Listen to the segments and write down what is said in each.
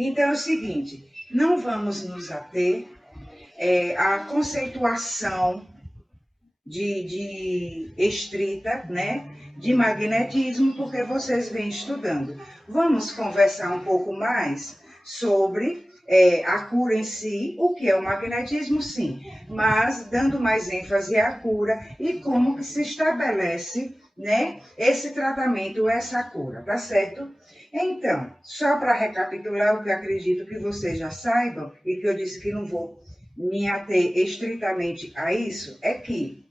Então é o seguinte, não vamos nos ater à conceituação de estrita, né, de magnetismo, porque vocês vêm estudando. Vamos conversar um pouco mais sobre a cura em si, o que é o magnetismo, sim, mas dando mais ênfase à cura e como que se estabelece, né, esse tratamento, essa cura, tá certo? Então, só para recapitular o que eu acredito que vocês já saibam, e que eu disse que não vou me ater estritamente a isso, é que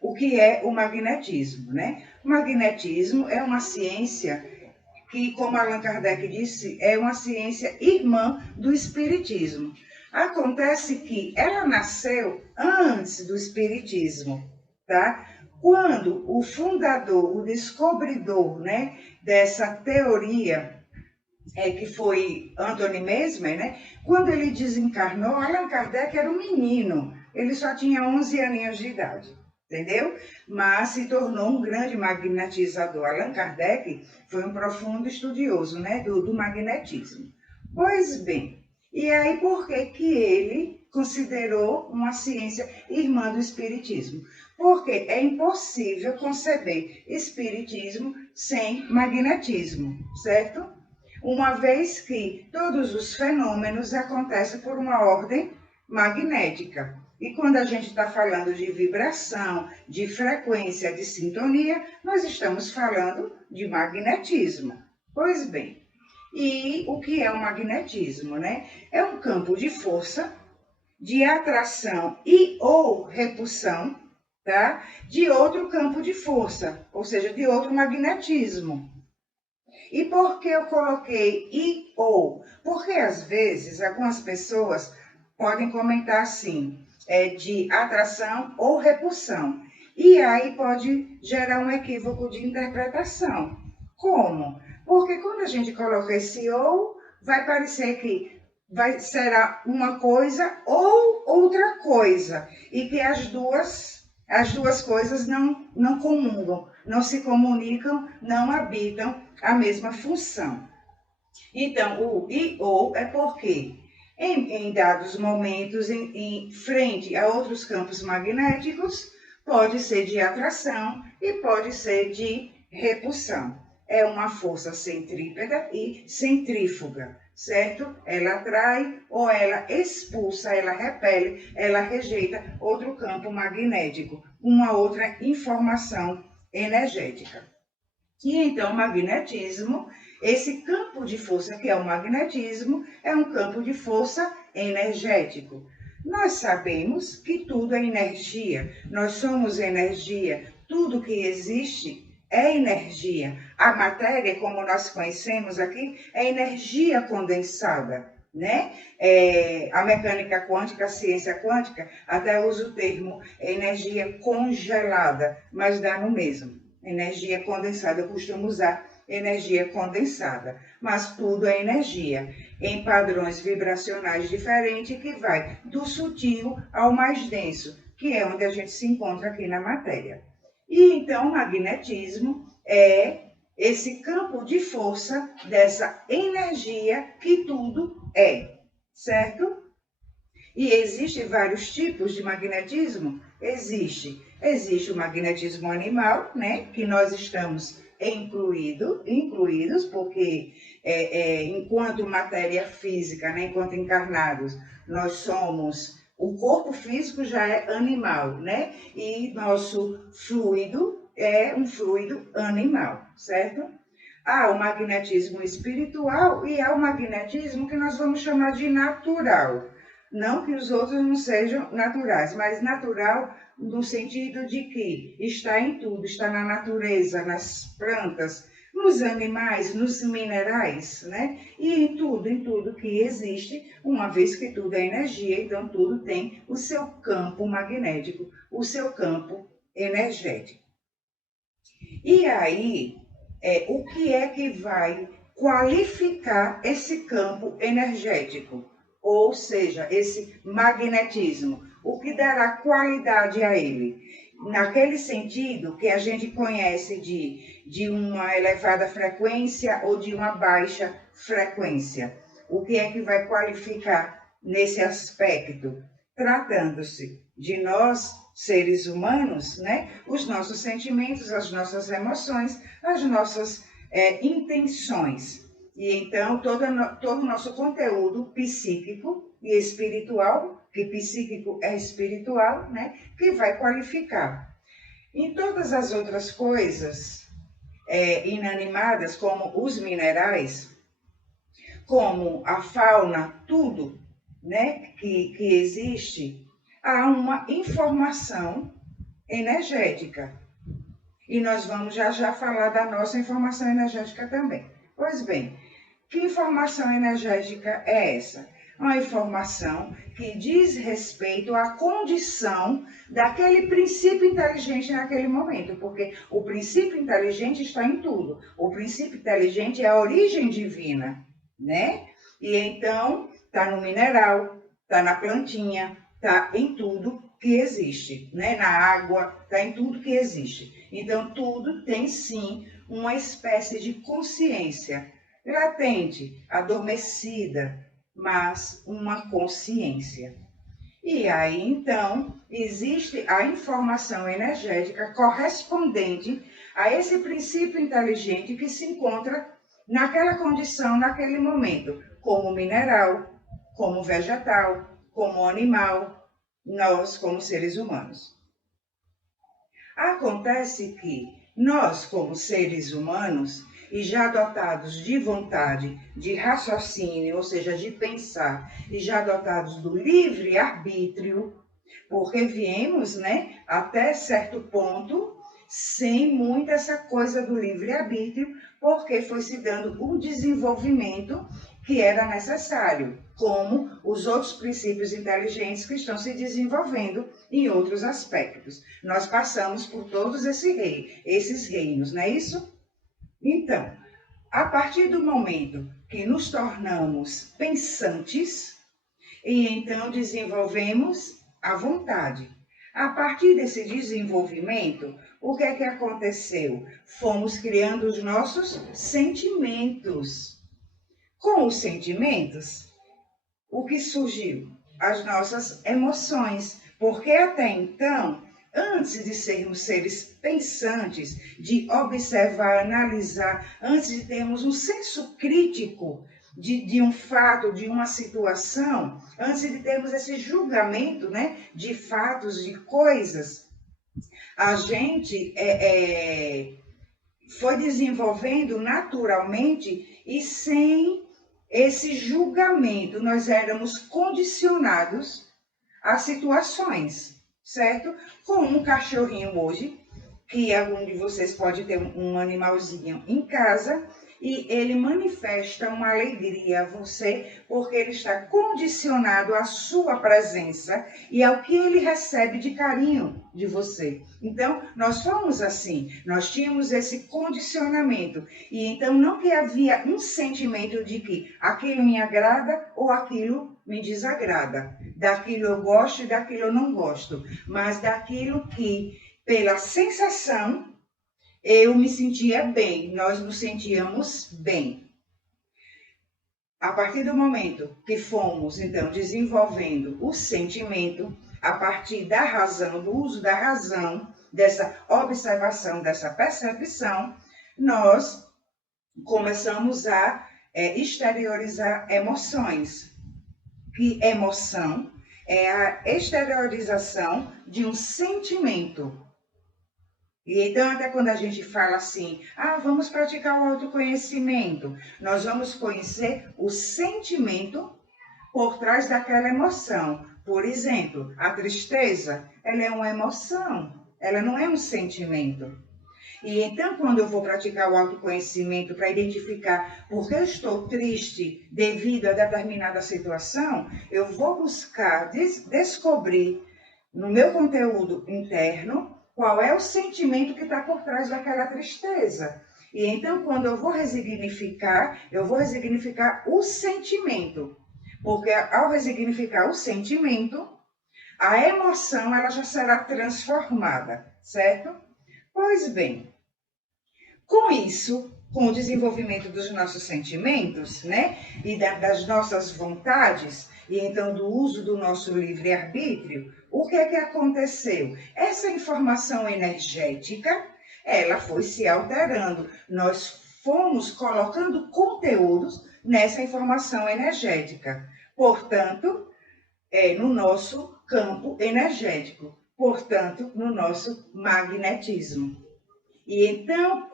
o que é o magnetismo, né? O magnetismo é uma ciência que, como Allan Kardec disse, é uma ciência irmã do espiritismo. Acontece que ela nasceu antes do espiritismo, tá? Quando o fundador, o descobridor, né, dessa teoria, que foi Anthony Mesmer, né? Quando ele desencarnou, Allan Kardec era um menino, ele só tinha 11 aninhos de idade, entendeu? Mas se tornou um grande magnetizador. Allan Kardec foi um profundo estudioso, né, do magnetismo. Pois bem, e aí por que que ele considerou uma ciência irmã do espiritismo? Porque é impossível conceber espiritismo sem magnetismo, certo? Uma vez que todos os fenômenos acontecem por uma ordem magnética. E quando a gente está falando de vibração, de frequência, de sintonia, nós estamos falando de magnetismo. Pois bem, e o que é o magnetismo, né? É um campo de força, de atração e ou repulsão, tá? De outro campo de força, ou seja, de outro magnetismo. E por que eu coloquei e ou? Porque às vezes algumas pessoas podem comentar assim, de atração ou repulsão. E aí pode gerar um equívoco de interpretação. Como? Porque quando a gente coloca esse ou, vai parecer que será uma coisa ou outra coisa. E que as duas coisas não comungam, não se comunicam, não habitam a mesma função. Então, o e ou é porque, em dados momentos, em frente a outros campos magnéticos, pode ser de atração e pode ser de repulsão. É uma força centrípeta e centrífuga, certo? Ela atrai ou ela expulsa, ela repele, ela rejeita outro campo magnético, uma outra informação energética. E então, o magnetismo, esse campo de força que é o magnetismo, é um campo de força energético. Nós sabemos que tudo é energia, nós somos energia, tudo que existe é energia. A matéria, como nós conhecemos aqui, é energia condensada, né? A mecânica quântica, a ciência quântica, até usa o termo energia congelada, mas dá no mesmo. Energia condensada, eu costumo usar energia condensada, mas tudo é energia, em padrões vibracionais diferentes, que vai do sutil ao mais denso, que é onde a gente se encontra aqui na matéria. E então, o magnetismo é esse campo de força dessa energia que tudo é, certo? E existem vários tipos de magnetismo? Existe o magnetismo animal, né? Que nós estamos incluídos, porque enquanto matéria física, né? Enquanto encarnados, nós somos... O corpo físico já é animal, né? E nosso fluido é um fluido animal, certo? Há o magnetismo espiritual e há o magnetismo que nós vamos chamar de natural. Não que os outros não sejam naturais, mas natural no sentido de que está em tudo, está na natureza, nas plantas, nos animais, nos minerais, né? E em tudo que existe, uma vez que tudo é energia, então tudo tem o seu campo magnético, o seu campo energético. E aí, o que é que vai qualificar esse campo energético? Ou seja, esse magnetismo, o que dará qualidade a ele? Naquele sentido que a gente conhece de uma elevada frequência ou de uma baixa frequência. O que é que vai qualificar nesse aspecto? Tratando-se de nós, seres humanos, né? Os nossos sentimentos, as nossas emoções, as nossas intenções. E então, todo o nosso conteúdo psíquico e espiritual, que psíquico é espiritual, né? Que vai qualificar. Em todas as outras coisas inanimadas, como os minerais, como a fauna, tudo, né, que existe, há uma informação energética. E nós vamos já falar da nossa informação energética também. Pois bem, que informação energética é essa? Uma informação que diz respeito à condição daquele princípio inteligente naquele momento, porque o princípio inteligente está em tudo. O princípio inteligente é a origem divina, né? E então está no mineral, está na plantinha, está em tudo que existe, né? Na água, está em tudo que existe. Então tudo tem sim uma espécie de consciência latente, adormecida, mas uma consciência. E aí, então, existe a informação energética correspondente a esse princípio inteligente que se encontra naquela condição, naquele momento, como mineral, como vegetal, como animal, nós como seres humanos. Acontece que nós, como seres humanos, e já dotados de vontade, de raciocínio, ou seja, de pensar, e já dotados do livre-arbítrio, porque viemos, né, até certo ponto, sem muito essa coisa do livre-arbítrio, porque foi se dando um desenvolvimento que era necessário, como os outros princípios inteligentes que estão se desenvolvendo em outros aspectos. Nós passamos por todos esses reinos, não é isso? Então, a partir do momento que nos tornamos pensantes, e então desenvolvemos a vontade. A partir desse desenvolvimento, o que é que aconteceu? Fomos criando os nossos sentimentos. Com os sentimentos, o que surgiu? As nossas emoções. Porque até então, antes de sermos seres pensantes, de observar, analisar, antes de termos um senso crítico de um fato, de uma situação, antes de termos esse julgamento, né, de fatos, de coisas, a gente foi desenvolvendo naturalmente e sem esse julgamento. Nós éramos condicionados a situações, certo? Como um cachorrinho hoje, que algum de vocês pode ter um animalzinho em casa e ele manifesta uma alegria a você porque ele está condicionado à sua presença e ao que ele recebe de carinho de você. Então, nós fomos assim, nós tínhamos esse condicionamento e então não que havia um sentimento de que aquilo me agrada ou aquilo me desagrada, daquilo eu gosto e daquilo eu não gosto, mas daquilo que, pela sensação, eu me sentia bem, nós nos sentíamos bem. A partir do momento que fomos, então, desenvolvendo o sentimento, a partir da razão, do uso da razão, dessa observação, dessa percepção, nós começamos a exteriorizar emoções. Que emoção é a exteriorização de um sentimento. E então, até quando a gente fala assim, vamos praticar o autoconhecimento, nós vamos conhecer o sentimento por trás daquela emoção. Por exemplo, a tristeza, ela é uma emoção, ela não é um sentimento. E então, quando eu vou praticar o autoconhecimento para identificar por que eu estou triste devido a determinada situação, eu vou buscar descobrir no meu conteúdo interno qual é o sentimento que está por trás daquela tristeza. E então, quando eu vou resignificar o sentimento. Porque ao resignificar o sentimento, a emoção ela já será transformada, certo? Pois bem, com isso, com o desenvolvimento dos nossos sentimentos, né? E das nossas vontades, e então do uso do nosso livre-arbítrio, o que é que aconteceu? Essa informação energética, ela foi se alterando. Nós fomos colocando conteúdos nessa informação energética. Portanto, no nosso campo energético. Portanto, no nosso magnetismo. E então,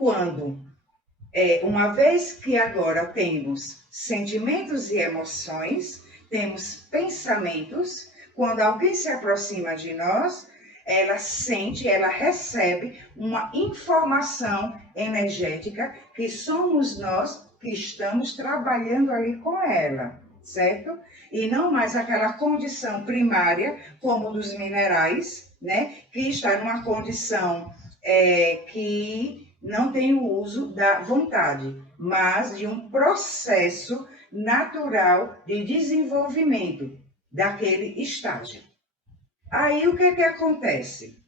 uma vez que agora temos sentimentos e emoções, temos pensamentos, quando alguém se aproxima de nós, ela sente, ela recebe uma informação energética que somos nós que estamos trabalhando ali com ela, certo? E não mais aquela condição primária, como dos minerais, né? Que está numa condição que não tem o uso da vontade, mas de um processo natural de desenvolvimento daquele estágio. Aí o que acontece?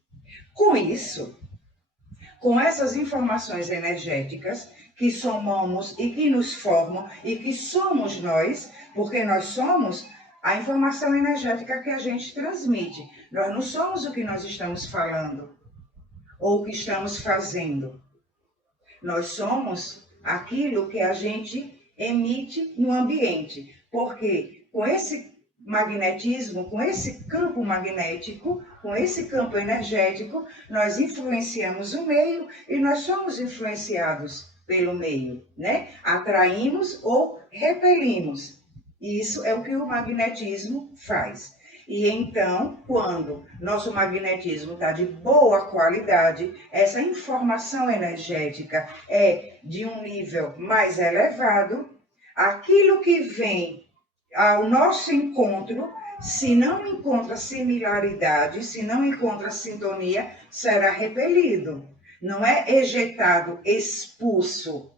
Com isso, com essas informações energéticas que somamos e que nos formam e que somos nós, porque nós somos a informação energética que a gente transmite. Nós não somos o que nós estamos falando ou o que estamos fazendo. Nós somos aquilo que a gente emite no ambiente, porque com esse magnetismo, com esse campo magnético, com esse campo energético, nós influenciamos o meio e nós somos influenciados pelo meio, né? Atraímos ou repelimos. Isso é o que o magnetismo faz. E então, quando nosso magnetismo está de boa qualidade, essa informação energética é de um nível mais elevado, aquilo que vem ao nosso encontro, se não encontra similaridade, se não encontra sintonia, será repelido. Não é ejetado, expulso.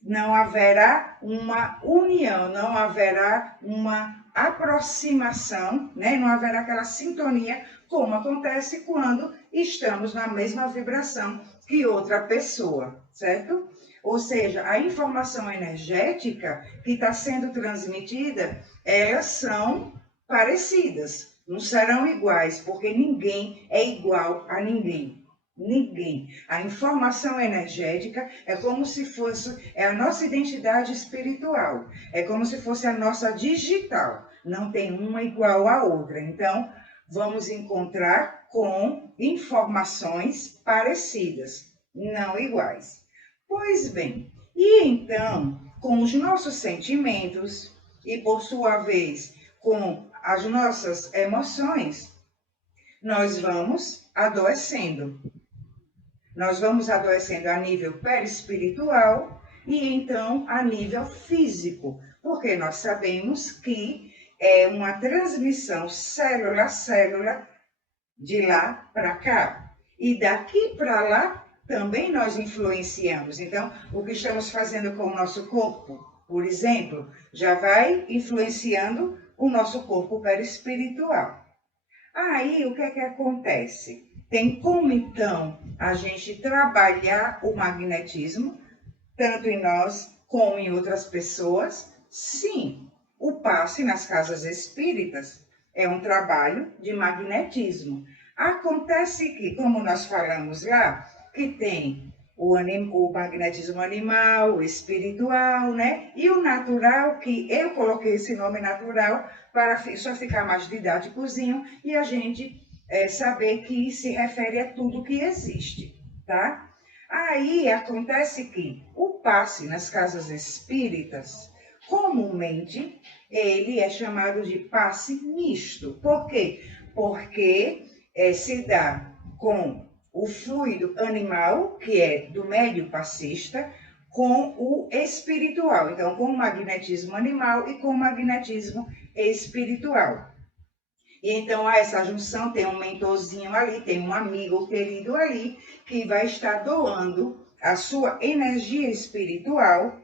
Não haverá uma união, não haverá uma aproximação, né? Não haverá aquela sintonia, como acontece quando estamos na mesma vibração que outra pessoa, certo? Ou seja, a informação energética que está sendo transmitida, elas são parecidas, não serão iguais, porque ninguém é igual a ninguém. Ninguém. A informação energética é como se fosse a nossa identidade espiritual. É como se fosse a nossa digital. Não tem uma igual à outra. Então, vamos encontrar com informações parecidas, não iguais. Pois bem, e então, com os nossos sentimentos e, por sua vez, com as nossas emoções, nós vamos adoecendo. Nós vamos adoecendo a nível perispiritual e então a nível físico, porque nós sabemos que é uma transmissão célula a célula de lá para cá. E daqui para lá também nós influenciamos. Então, o que estamos fazendo com o nosso corpo, por exemplo, já vai influenciando o nosso corpo perispiritual. Aí, o que acontece? Tem como, então, a gente trabalhar o magnetismo, tanto em nós como em outras pessoas? Sim, o passe nas casas espíritas é um trabalho de magnetismo. Acontece que, como nós falamos lá, que tem o magnetismo animal, o espiritual, né? E o natural, que eu coloquei esse nome natural para só ficar mais didáticozinho e a gente saber que se refere a tudo que existe, tá? Aí acontece que o passe nas casas espíritas, comumente, ele é chamado de passe misto. Por quê? Porque se dá com o fluido animal, que é do médio passista, com o espiritual. Então, com o magnetismo animal e com o magnetismo espiritual. E então, a essa junção tem um mentorzinho ali, tem um amigo querido ali, que vai estar doando a sua energia espiritual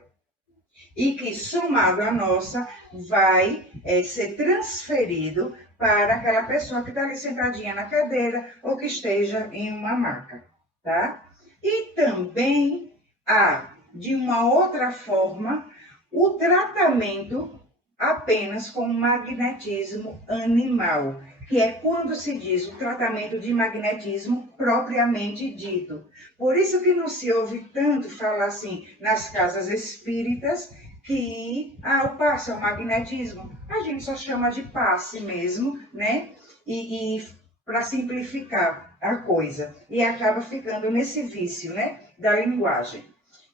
e que, somado à nossa, vai ser transferido para aquela pessoa que está ali sentadinha na cadeira ou que esteja em uma maca, tá? E também há de uma outra forma o tratamento apenas com magnetismo animal, que é quando se diz o tratamento de magnetismo propriamente dito. Por isso que não se ouve tanto falar assim nas casas espíritas que o passe é o magnetismo. A gente só chama de passe mesmo, né? E para simplificar a coisa. E acaba ficando nesse vício, né? Da linguagem.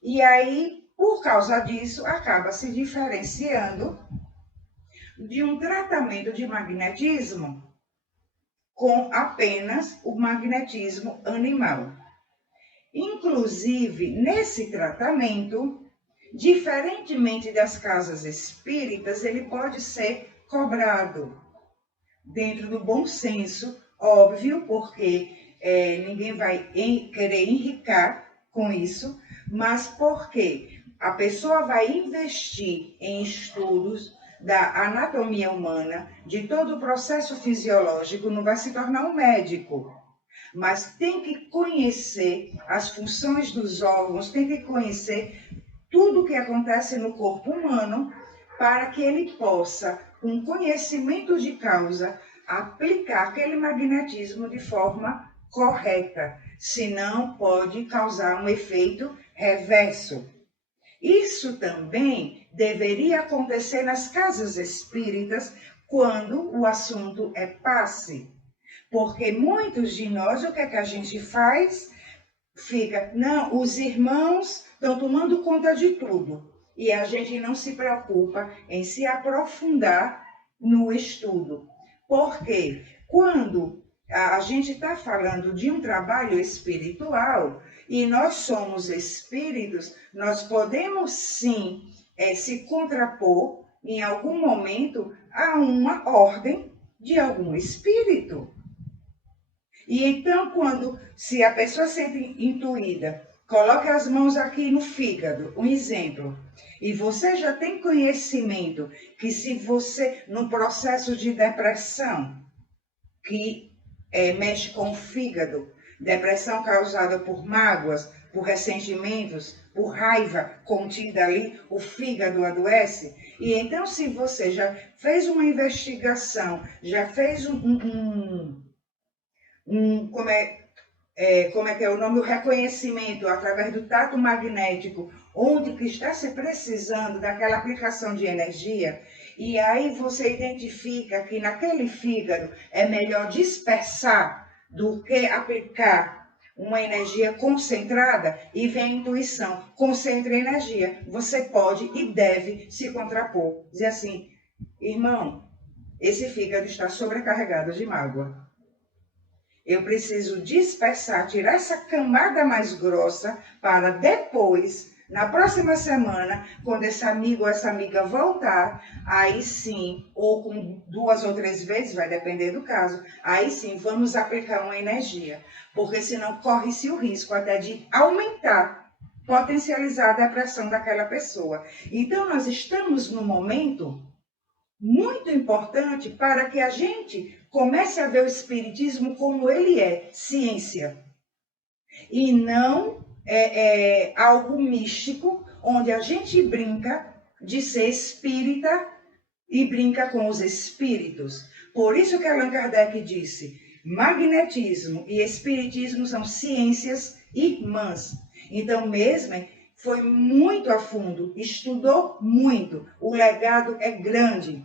E aí, por causa disso, acaba se diferenciando de um tratamento de magnetismo com apenas o magnetismo animal. Inclusive, nesse tratamento, diferentemente das casas espíritas, ele pode ser cobrado dentro do bom senso, óbvio, porque ninguém vai querer enricar com isso, mas porque a pessoa vai investir em estudos da anatomia humana, de todo o processo fisiológico, não vai se tornar um médico, mas tem que conhecer as funções dos órgãos, tem que conhecer tudo o que acontece no corpo humano, para que ele possa, com conhecimento de causa, aplicar aquele magnetismo de forma correta, senão pode causar um efeito reverso. Isso também deveria acontecer nas casas espíritas quando o assunto é passe. Porque muitos de nós, o que é que a gente faz? Não, os irmãos estão tomando conta de tudo. E a gente não se preocupa em se aprofundar no estudo. Porque quando a gente está falando de um trabalho espiritual e nós somos espíritos, nós podemos sim se contrapor em algum momento a uma ordem de algum espírito. E então, se a pessoa se sente intuída, coloque as mãos aqui no fígado, um exemplo, e você já tem conhecimento que se você, no processo de depressão, que mexe com o fígado, depressão causada por mágoas, por ressentimentos, por raiva contida ali, o fígado adoece. E então, se você já fez uma investigação, já fez como é que é o nome? O reconhecimento através do tato magnético, onde que está se precisando daquela aplicação de energia, e aí você identifica que naquele fígado é melhor dispersar do que aplicar uma energia concentrada, e vem a intuição, concentra energia. Você pode e deve se contrapor, dizer assim, irmão, esse fígado está sobrecarregado de mágoa. Eu preciso dispersar, tirar essa camada mais grossa para depois, na próxima semana, quando esse amigo ou essa amiga voltar, aí sim, ou com 2 ou 3 vezes, vai depender do caso, aí sim vamos aplicar uma energia, porque senão corre-se o risco até de aumentar, potencializar a depressão daquela pessoa. Então, nós estamos num momento muito importante para que a gente comece a ver o espiritismo como ele é, ciência. E não algo místico, onde a gente brinca de ser espírita e brinca com os espíritos. Por isso que Allan Kardec disse, magnetismo e espiritismo são ciências irmãs. Então, Mesmer foi muito a fundo, estudou muito, o legado é grande.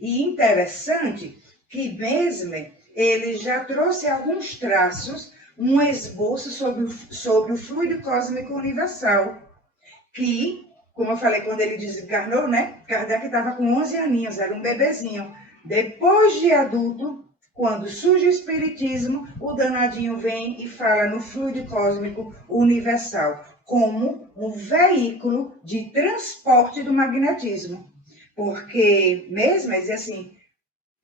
E interessante que Mesmer, ele já trouxe alguns traços, um esboço sobre o fluido cósmico universal, que, como eu falei, quando ele desencarnou, né? Kardec estava com 11 aninhos, era um bebezinho. Depois de adulto, quando surge o espiritismo, o danadinho vem e fala no fluido cósmico universal, como um veículo de transporte do magnetismo. Porque mesmo, é dizer assim,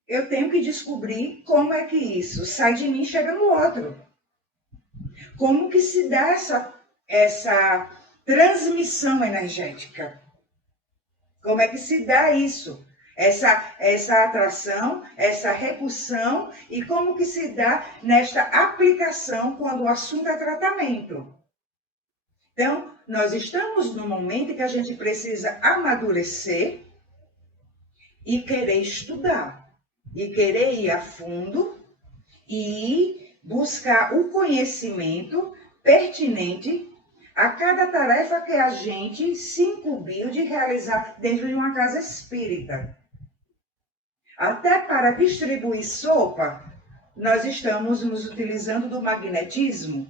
eu tenho que descobrir como é que isso sai de mim e chega no outro. Como que se dá essa transmissão energética? Como é que se dá isso? Essa atração, essa repulsão, e como que se dá nesta aplicação quando o assunto é tratamento. Então, nós estamos num momento que a gente precisa amadurecer e querer estudar, e querer ir a fundo e buscar o conhecimento pertinente a cada tarefa que a gente se incumbiu de realizar dentro de uma casa espírita. Até para distribuir sopa, nós estamos nos utilizando do magnetismo.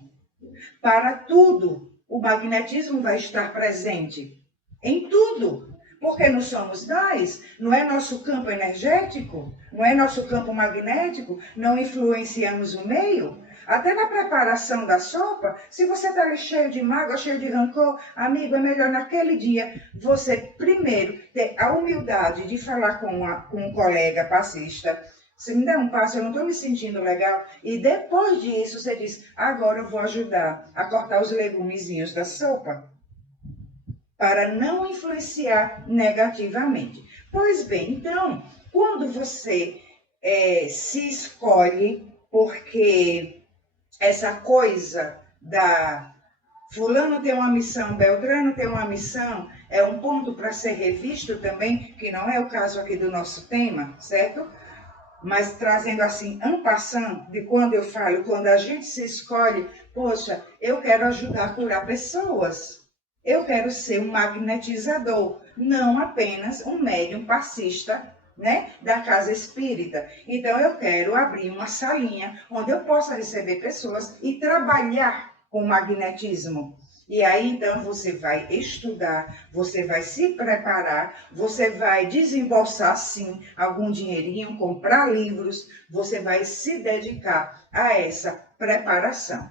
Para tudo, o magnetismo vai estar presente. Em tudo. Porque não somos nós, não é nosso campo energético, não é nosso campo magnético, não influenciamos o meio. Até na preparação da sopa, se você está cheio de mágoa, cheio de rancor, amigo, é melhor naquele dia você primeiro ter a humildade de falar com um colega passista. Você me dá um passo, eu não estou me sentindo legal. E depois disso você diz, agora eu vou ajudar a cortar os legumezinhos da sopa, para não influenciar negativamente. Pois bem, então, quando você se escolhe, porque essa coisa da fulano tem uma missão, Beltrano tem uma missão, é um ponto para ser revisto também, que não é o caso aqui do nosso tema, certo? Mas trazendo assim, en passant, de quando eu falo, quando a gente se escolhe, poxa, eu quero ajudar a curar pessoas. Eu quero ser um magnetizador, não apenas um médium passista, né, da casa espírita. Então, eu quero abrir uma salinha onde eu possa receber pessoas e trabalhar com magnetismo. E aí, então, você vai estudar, você vai se preparar, você vai desembolsar, sim, algum dinheirinho, comprar livros, você vai se dedicar a essa preparação.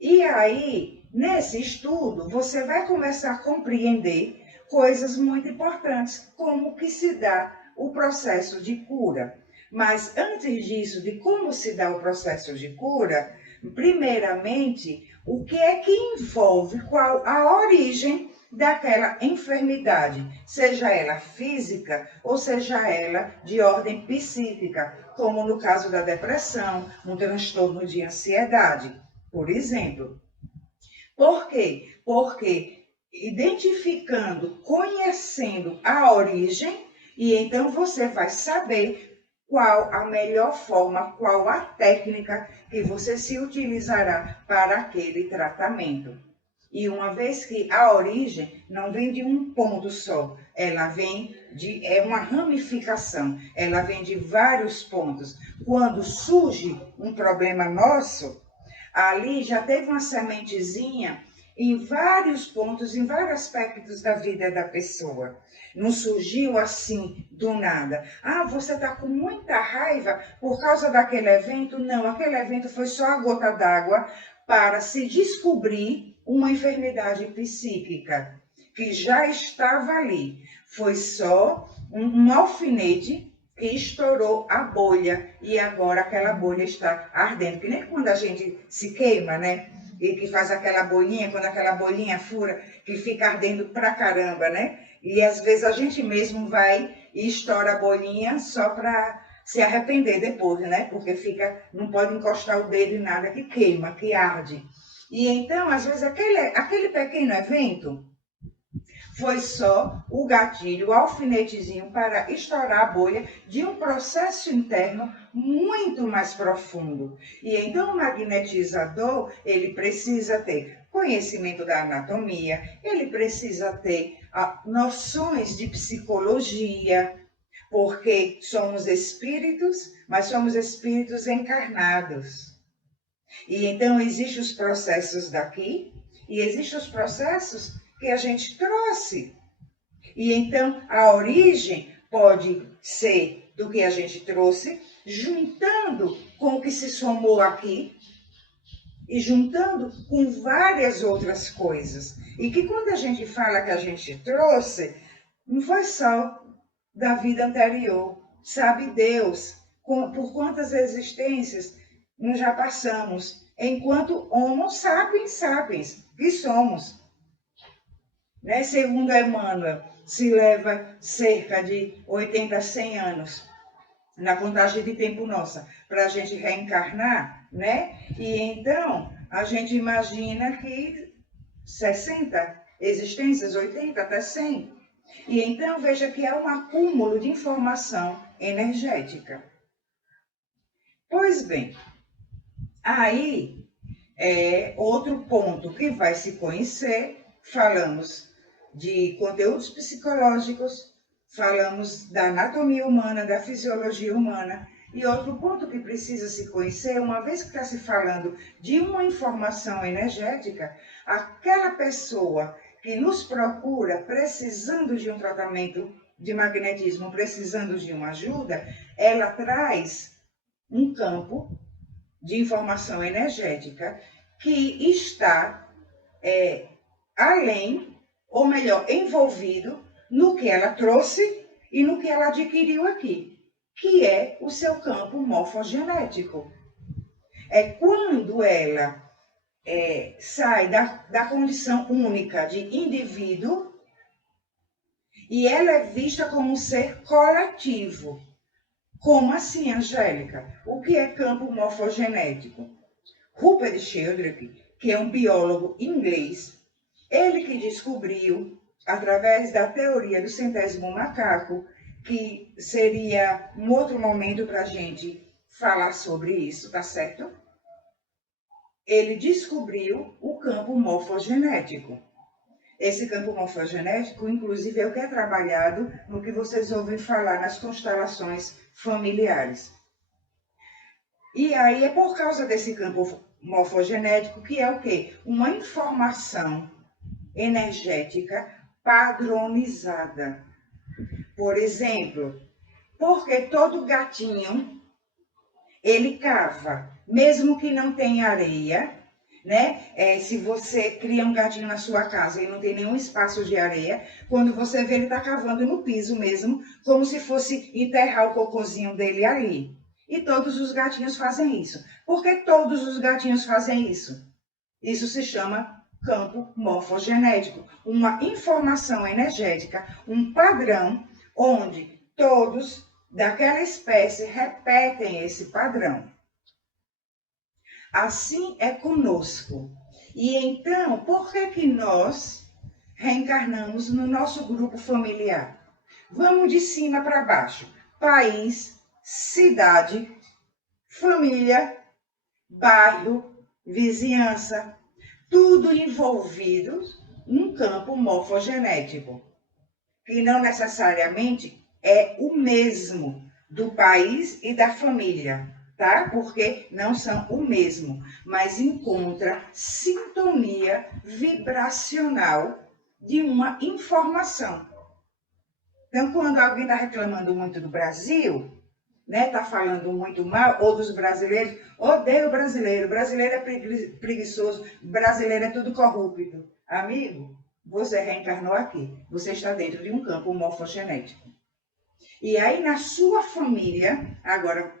E aí, nesse estudo, você vai começar a compreender coisas muito importantes, como que se dá o processo de cura. Mas antes disso, de como se dá o processo de cura, primeiramente, o que é que envolve, qual a origem daquela enfermidade, seja ela física ou seja ela de ordem psíquica, como no caso da depressão, um transtorno de ansiedade, por exemplo. Por quê? Porque identificando, conhecendo a origem, e então você vai saber qual a melhor forma, qual a técnica que você se utilizará para aquele tratamento. E uma vez que a origem não vem de um ponto só, ela vem é uma ramificação, ela vem de vários pontos. Quando surge um problema nosso, ali já teve uma sementezinha em vários pontos, em vários aspectos da vida da pessoa. Não surgiu assim do nada. Ah, você está com muita raiva por causa daquele evento? Não, aquele evento foi só a gota d'água para se descobrir uma enfermidade psíquica que já estava ali. Foi só um alfinete que estourou a bolha e agora aquela bolha está ardendo. Que nem quando a gente se queima, né? E que faz aquela bolinha, quando aquela bolinha fura, que fica ardendo pra caramba, né? E às vezes a gente mesmo vai e estoura a bolinha só para se arrepender depois, né? Porque não pode encostar o dedo em nada que queima, que arde. E então, às vezes, aquele pequeno evento foi só o gatilho, o alfinetezinho para estourar a bolha de um processo interno muito mais profundo. E então o magnetizador, ele precisa ter conhecimento da anatomia, ele precisa ter noções de psicologia, porque somos espíritos, mas somos espíritos encarnados. E então existem os processos daqui e existem os processos que a gente trouxe. E então a origem pode ser do que a gente trouxe, juntando com o que se somou aqui e juntando com várias outras coisas. E que quando a gente fala que a gente trouxe, não foi só da vida anterior. Sabe Deus por quantas existências nós já passamos, enquanto homo sapiens que somos. Né? Segundo Emmanuel, se leva cerca de 80 a 100 anos na contagem de tempo nossa para a gente reencarnar, né? E então a gente imagina que 60, existências, 80 até 100. E então veja que é um acúmulo de informação energética. Pois bem, aí é outro ponto que vai se conhecer. Falamos de conteúdos psicológicos, falamos da anatomia humana, da fisiologia humana. E outro ponto que precisa se conhecer, uma vez que está se falando de uma informação energética, aquela pessoa que nos procura precisando de um tratamento de magnetismo, precisando de uma ajuda, ela traz um campo de informação energética que está além, ou melhor, envolvido no que ela trouxe e no que ela adquiriu aqui, que é o seu campo morfogenético. É quando ela sai da condição única de indivíduo e ela é vista como um ser coletivo. Como assim, Angélica? O que é campo morfogenético? Rupert Sheldrake, que é um biólogo inglês, ele que descobriu, através da teoria do 100º macaco, que seria um outro momento para a gente falar sobre isso, tá certo? Ele descobriu o campo morfogenético. Esse campo morfogenético, inclusive, é o que é trabalhado no que vocês ouvem falar nas constelações familiares. E aí é por causa desse campo morfogenético que é o quê? Uma informação energética padronizada. Por exemplo, porque todo gatinho, ele cava, mesmo que não tenha areia, né? Se você cria um gatinho na sua casa e não tem nenhum espaço de areia, quando você vê, ele está cavando no piso mesmo, como se fosse enterrar o cocôzinho dele ali. E todos os gatinhos fazem isso. Por que todos os gatinhos fazem isso? Isso se chama campo morfogenético, uma informação energética, um padrão onde todos daquela espécie repetem esse padrão. Assim é conosco. E então, por que nós reencarnamos no nosso grupo familiar? Vamos de cima para baixo. País, cidade, família, bairro, vizinhança, tudo envolvido num campo morfogenético, que não necessariamente é o mesmo do país e da família, tá? Porque não são o mesmo, mas encontra sintonia vibracional de uma informação. Então, quando alguém está reclamando muito do Brasil, né, tá falando muito mal, ou dos brasileiros, odeio o brasileiro é preguiçoso, brasileiro é tudo corrupto. Amigo, você reencarnou aqui, você está dentro de um campo morfogenético. E aí na sua família, agora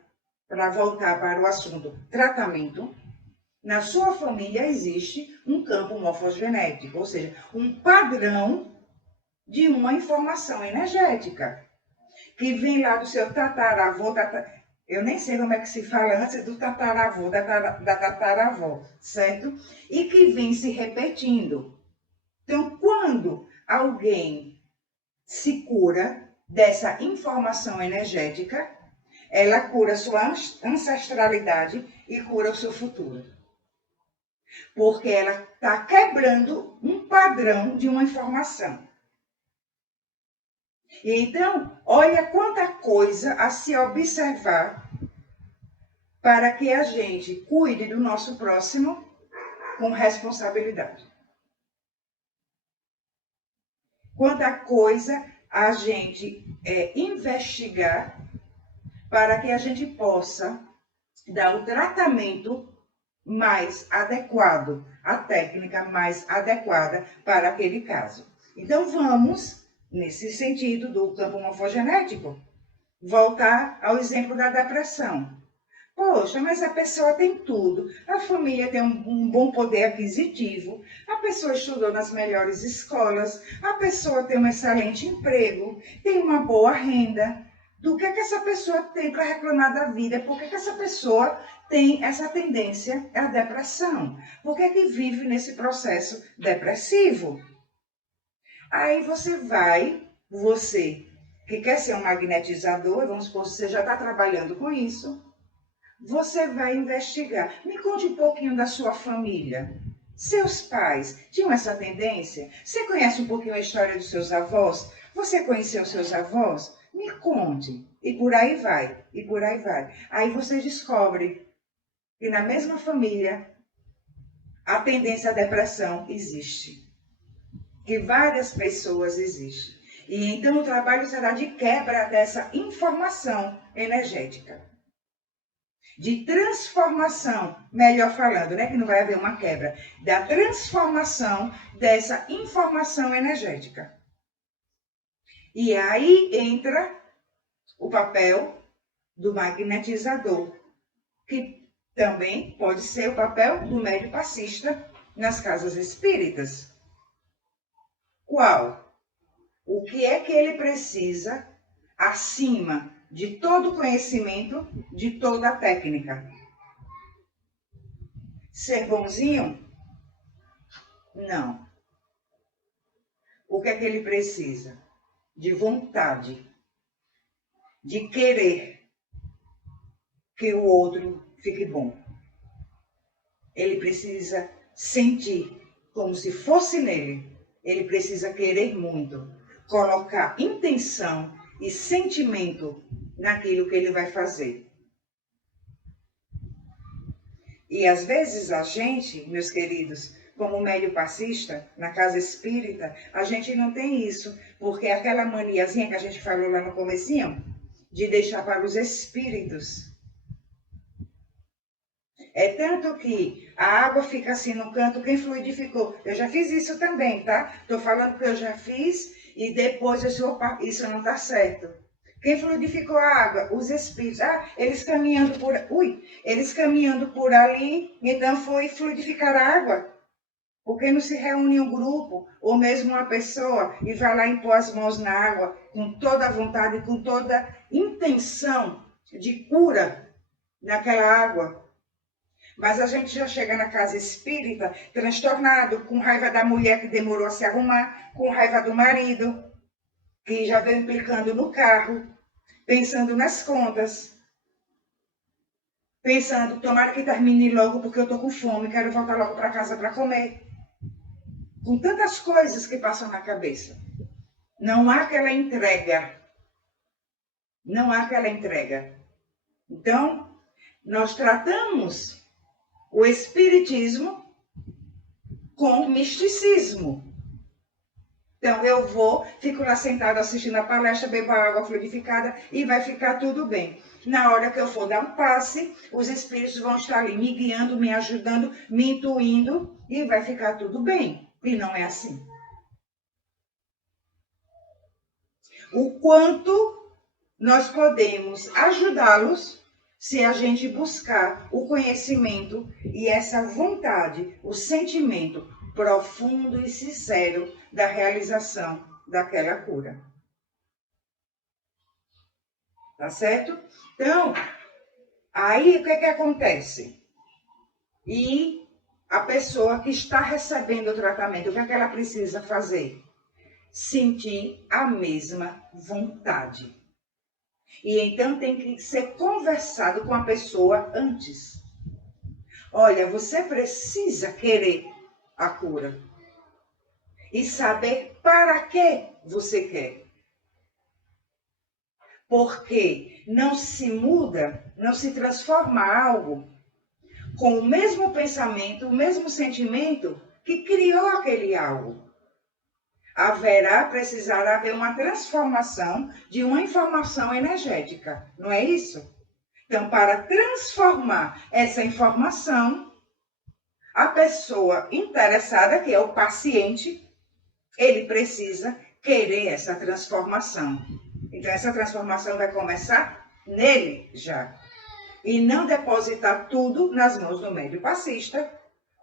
para voltar para o assunto tratamento, na sua família existe um campo morfogenético, ou seja, um padrão de uma informação energética, que vem lá do seu tataravô, eu nem sei como é que se fala antes do tataravô, da tataravó, certo? E que vem se repetindo. Então, quando alguém se cura dessa informação energética, ela cura sua ancestralidade e cura o seu futuro. Porque ela está quebrando um padrão de uma informação. E então, olha quanta coisa a se observar para que a gente cuide do nosso próximo com responsabilidade. Quanta coisa a gente investigar para que a gente possa dar o tratamento mais adequado, a técnica mais adequada para aquele caso. Então, vamos, nesse sentido do campo morfogenético, voltar ao exemplo da depressão. Poxa, mas a pessoa tem tudo. A família tem um bom poder aquisitivo, a pessoa estudou nas melhores escolas, a pessoa tem um excelente emprego, tem uma boa renda. Do que essa pessoa tem para reclamar da vida? Por que essa pessoa tem essa tendência à depressão? Por que vive nesse processo depressivo? Aí você que quer ser um magnetizador, vamos supor que você já está trabalhando com isso, você vai investigar. Me conte um pouquinho da sua família. Seus pais tinham essa tendência? Você conhece um pouquinho a história dos seus avós? Você conheceu seus avós? Me conte. E por aí vai, e por aí vai. Aí você descobre que na mesma família a tendência à depressão existe. Que várias pessoas existem. E então o trabalho será de quebra dessa informação energética. De transformação, melhor falando, né? Que não vai haver uma quebra. Da transformação dessa informação energética. E aí entra o papel do magnetizador, que também pode ser o papel do médium passista nas casas espíritas. Qual? O que é que ele precisa acima de todo conhecimento, de toda a técnica? Ser bonzinho? Não. O que é que ele precisa? De vontade, de querer que o outro fique bom. Ele precisa sentir como se fosse nele. Ele precisa querer muito, colocar intenção e sentimento naquilo que ele vai fazer. E às vezes a gente, meus queridos, como médium passista, na casa espírita, a gente não tem isso, porque aquela maniazinha que a gente falou lá no comecinho, de deixar para os espíritos. É tanto que a água fica assim no canto, quem fluidificou? Eu já fiz isso também, tá? Estou falando que eu já fiz e depois eu disse, opa, isso não está certo. Quem fluidificou a água? Os espíritos. Ah, eles caminhando por ali, então foi fluidificar a água. Porque não se reúne um grupo, ou mesmo uma pessoa, e vai lá impor as mãos na água, com toda a vontade, com toda a intenção de cura naquela água. Mas a gente já chega na casa espírita transtornado, com raiva da mulher que demorou a se arrumar, com raiva do marido, que já veio implicando no carro, pensando nas contas, pensando, tomara que termine logo porque eu estou com fome, quero voltar logo para casa para comer. Com tantas coisas que passam na cabeça. Não há aquela entrega. Não há aquela entrega. Então, nós tratamos o espiritismo com misticismo. Então, eu fico lá sentado assistindo a palestra, bebo a água fluidificada e vai ficar tudo bem. Na hora que eu for dar um passe, os espíritos vão estar ali me guiando, me ajudando, me intuindo e vai ficar tudo bem. E não é assim. O quanto nós podemos ajudá-los se a gente buscar o conhecimento e essa vontade, o sentimento profundo e sincero da realização daquela cura. Tá certo? Então, aí o que é que acontece? E a pessoa que está recebendo o tratamento, o que é que ela precisa fazer? Sentir a mesma vontade. E então tem que ser conversado com a pessoa antes. Olha, você precisa querer a cura. E saber para que você quer. Porque não se muda, não se transforma algo com o mesmo pensamento, o mesmo sentimento que criou aquele algo. Precisará haver uma transformação de uma informação energética, não é isso? Então, para transformar essa informação, a pessoa interessada, que é o paciente, ele precisa querer essa transformação. Então, essa transformação vai começar nele já. E não depositar tudo nas mãos do médium passista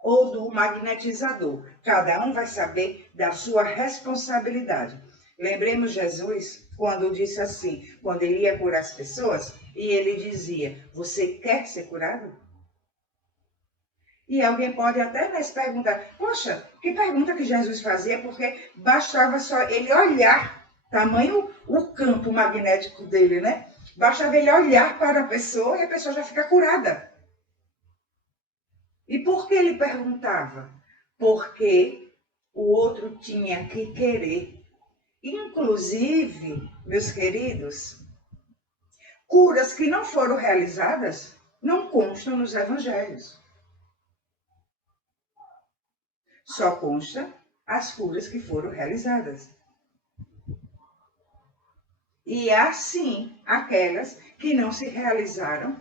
ou do magnetizador. Cada um vai saber da sua responsabilidade. Lembremos Jesus quando disse assim, quando ele ia curar as pessoas, e ele dizia, você quer ser curado? E alguém pode até se perguntar, poxa, que pergunta que Jesus fazia, porque bastava só ele olhar, tamanho o campo magnético dele, né? Bastava ele olhar para a pessoa e a pessoa já fica curada. E por que ele perguntava? Porque o outro tinha que querer. Inclusive, meus queridos, curas que não foram realizadas não constam nos evangelhos. Só consta as curas que foram realizadas. E há sim aquelas que não se realizaram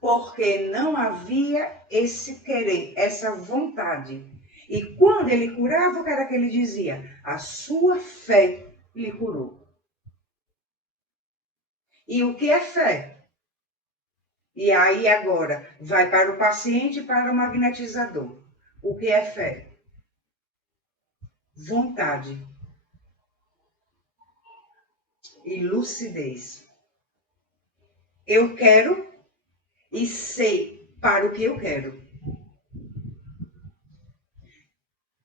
porque não havia esse querer, essa vontade. E quando ele curava, o que era que ele dizia? A sua fé lhe curou. E o que é fé? E aí agora vai para o paciente e para o magnetizador. O que é fé? Vontade e lucidez. Eu quero e sei para o que eu quero.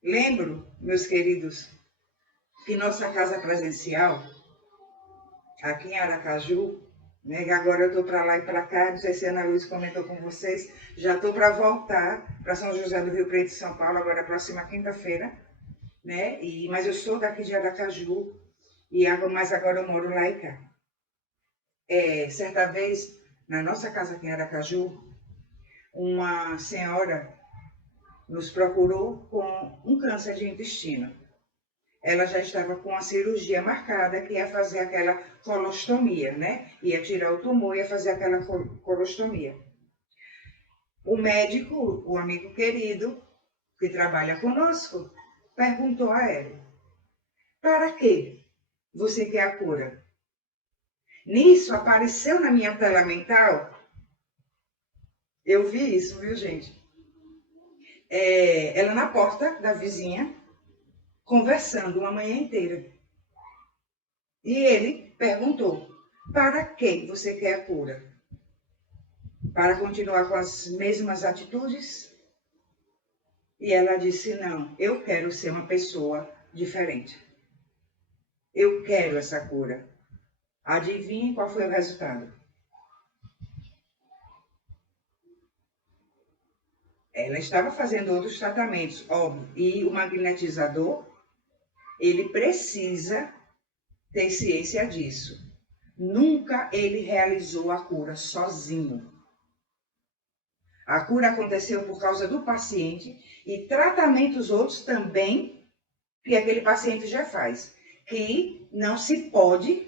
Lembro, meus queridos, que nossa casa presencial, aqui em Aracaju, né, agora eu estou para lá e para cá, não sei se a Ana Luiz comentou com vocês, já estou para voltar para São José do Rio Preto, São Paulo, agora próxima quinta-feira, né? Mas eu sou daqui de Aracaju, mas agora eu moro lá e cá. Certa vez, na nossa casa aqui em Aracaju, uma senhora nos procurou com um câncer de intestino. Ela já estava com a cirurgia marcada, que ia fazer aquela colostomia, né? Ia tirar o tumor, ia fazer aquela colostomia. O médico, o amigo querido, que trabalha conosco, perguntou a ela, para que você quer a cura? Nisso, apareceu na minha tela mental, eu vi isso, viu, gente? Ela na porta da vizinha, conversando uma manhã inteira. E ele perguntou, para que você quer a cura? Para continuar com as mesmas atitudes? E ela disse, não, eu quero ser uma pessoa diferente. Eu quero essa cura. Adivinhe qual foi o resultado? Ela estava fazendo outros tratamentos, óbvio, e o magnetizador, ele precisa ter ciência disso. Nunca ele realizou a cura sozinho. A cura aconteceu por causa do paciente e tratamentos outros também que aquele paciente já faz, que não se pode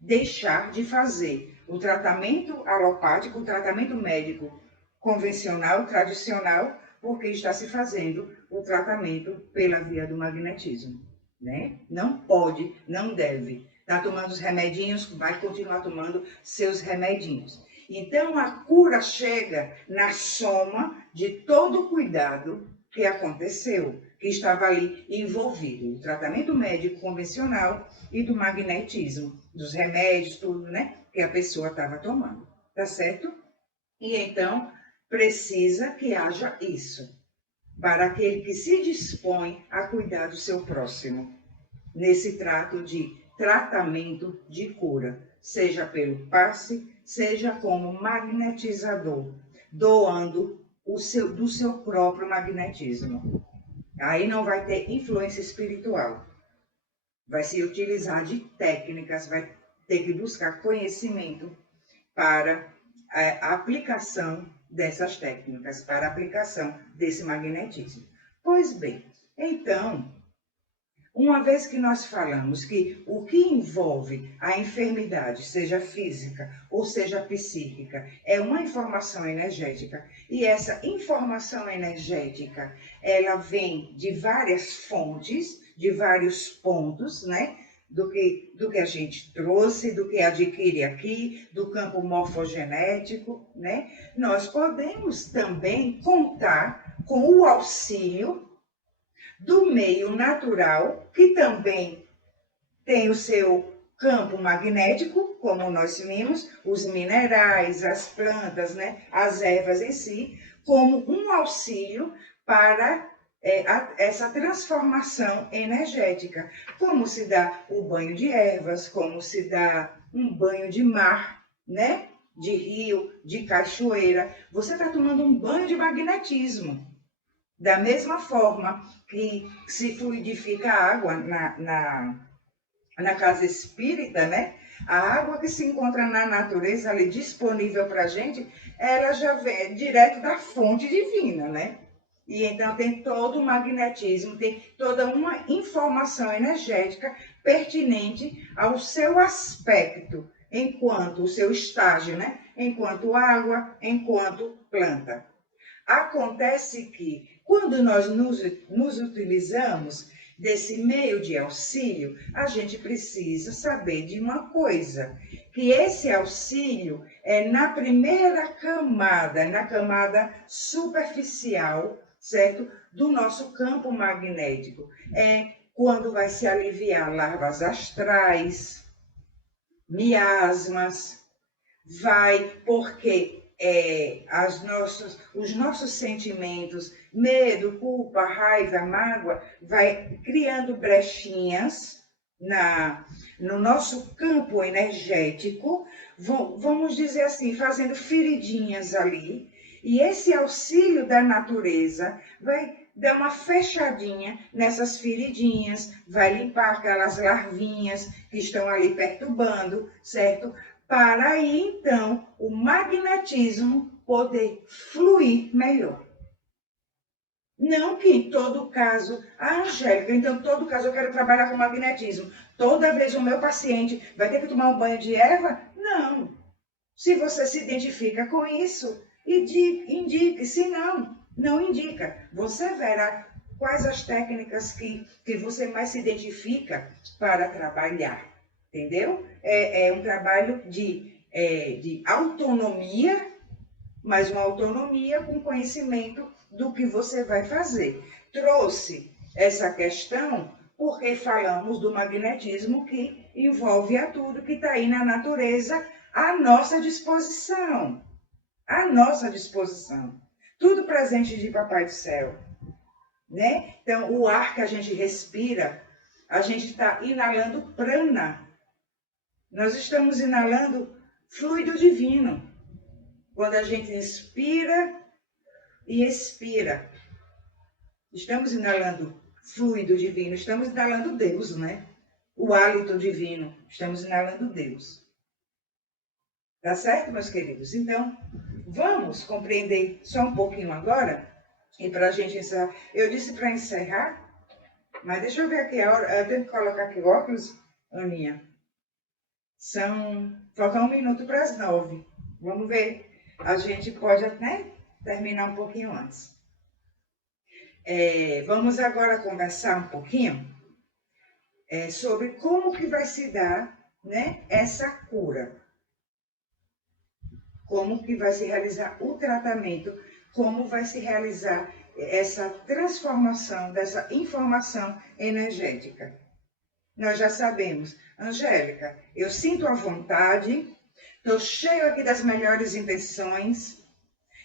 deixar de fazer. O tratamento alopático, o tratamento médico convencional, tradicional, porque está se fazendo o tratamento pela via do magnetismo, né? Não pode, não deve. Está tomando os remedinhos, vai continuar tomando seus remedinhos. Então, a cura chega na soma de todo o cuidado que aconteceu, que estava ali envolvido. O tratamento médico convencional e do magnetismo, dos remédios, tudo, né? Que a pessoa estava tomando, tá certo? E então, precisa que haja isso, para aquele que se dispõe a cuidar do seu próximo, nesse trato de tratamento de cura, seja pelo passe, seja como magnetizador, doando do seu próprio magnetismo. Aí não vai ter influência espiritual. Vai se utilizar de técnicas, vai ter que buscar conhecimento para a aplicação dessas técnicas, para a aplicação desse magnetismo. Pois bem, então, uma vez que nós falamos que o que envolve a enfermidade, seja física ou seja psíquica, é uma informação energética, e essa informação energética, ela vem de várias fontes, de vários pontos, né? Do que a gente trouxe, do que adquire aqui, do campo morfogenético, né? Nós podemos também contar com o auxílio do meio natural, que também tem o seu campo magnético, como nós vimos, os minerais, as plantas, né, as ervas em si, como um auxílio para essa transformação energética. Como se dá o banho de ervas, como se dá um banho de mar, né? De rio, de cachoeira. Você está tomando um banho de magnetismo. Da mesma forma que se fluidifica a água na casa espírita, né? A água que se encontra na natureza ali disponível para a gente, ela já vem direto da fonte divina, né? E então tem todo o magnetismo, tem toda uma informação energética pertinente ao seu aspecto, enquanto o seu estágio, né? Enquanto água, enquanto planta. Acontece que, quando nós nos utilizamos desse meio de auxílio, a gente precisa saber de uma coisa, que esse auxílio é na primeira camada, na camada superficial, certo? Do nosso campo magnético. É quando vai se aliviar larvas astrais, miasmas, vai porque os nossos sentimentos, medo, culpa, raiva, mágoa, vai criando brechinhas no nosso campo energético, vamos dizer assim, fazendo feridinhas ali, e esse auxílio da natureza vai dar uma fechadinha nessas feridinhas, vai limpar aquelas larvinhas que estão ali perturbando, certo? Para aí, então, o magnetismo poder fluir melhor. Não que em todo caso, Angélica, então em todo caso eu quero trabalhar com magnetismo. Toda vez o meu paciente vai ter que tomar um banho de erva? Não. Se você se identifica com isso, indique. Se não, não indica. Você verá quais as técnicas que você mais se identifica para trabalhar. Entendeu? É um trabalho de autonomia, mas uma autonomia com conhecimento do que você vai fazer. Trouxe essa questão porque falamos do magnetismo que envolve a tudo que está aí na natureza à nossa disposição. À nossa disposição. Tudo presente de Papai do Céu. Né? Então, o ar que a gente respira, a gente está inalando prana. Nós estamos inalando fluido divino. Quando a gente inspira e expira. Estamos inalando fluido divino, estamos inalando Deus, né? O hálito divino, estamos inalando Deus. Tá certo, meus queridos? Então, vamos compreender só um pouquinho agora, e para a gente encerrar. Eu disse para encerrar, mas deixa eu ver aqui a hora. Eu tenho que colocar aqui o óculos, Aninha. Falta 1 minuto para as 9. Vamos ver. A gente pode até terminar um pouquinho antes. Vamos agora conversar um pouquinho sobre como que vai se dar, né, essa cura. Como que vai se realizar o tratamento, como vai se realizar essa transformação dessa informação energética. Nós já sabemos, Angélica, eu sinto a vontade, estou cheio aqui das melhores intenções,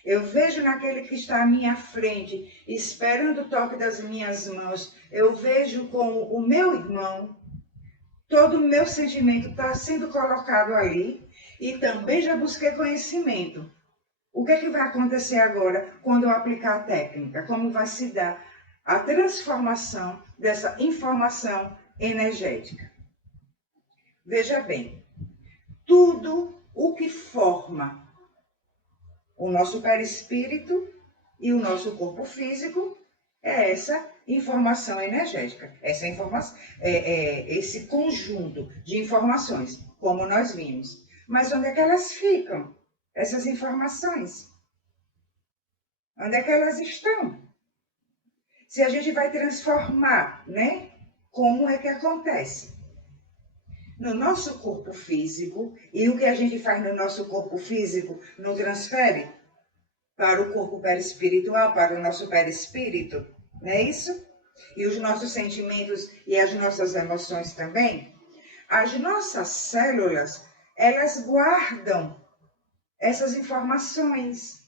eu vejo naquele que está à minha frente, esperando o toque das minhas mãos, eu vejo como o meu irmão, todo o meu sentimento está sendo colocado ali, e também já busquei conhecimento. O que é que vai acontecer agora quando eu aplicar a técnica? Como vai se dar a transformação dessa informação energética? Veja bem, tudo o que forma o nosso perispírito e o nosso corpo físico é essa informação energética, esse conjunto de informações, como nós vimos. Mas onde é que elas ficam, essas informações? Onde é que elas estão? Se a gente vai transformar, né? Como é que acontece? No nosso corpo físico, e o que a gente faz no nosso corpo físico não transfere para o corpo perispiritual, para o nosso perispírito, não é isso? E os nossos sentimentos e as nossas emoções também. As nossas células, elas guardam essas informações.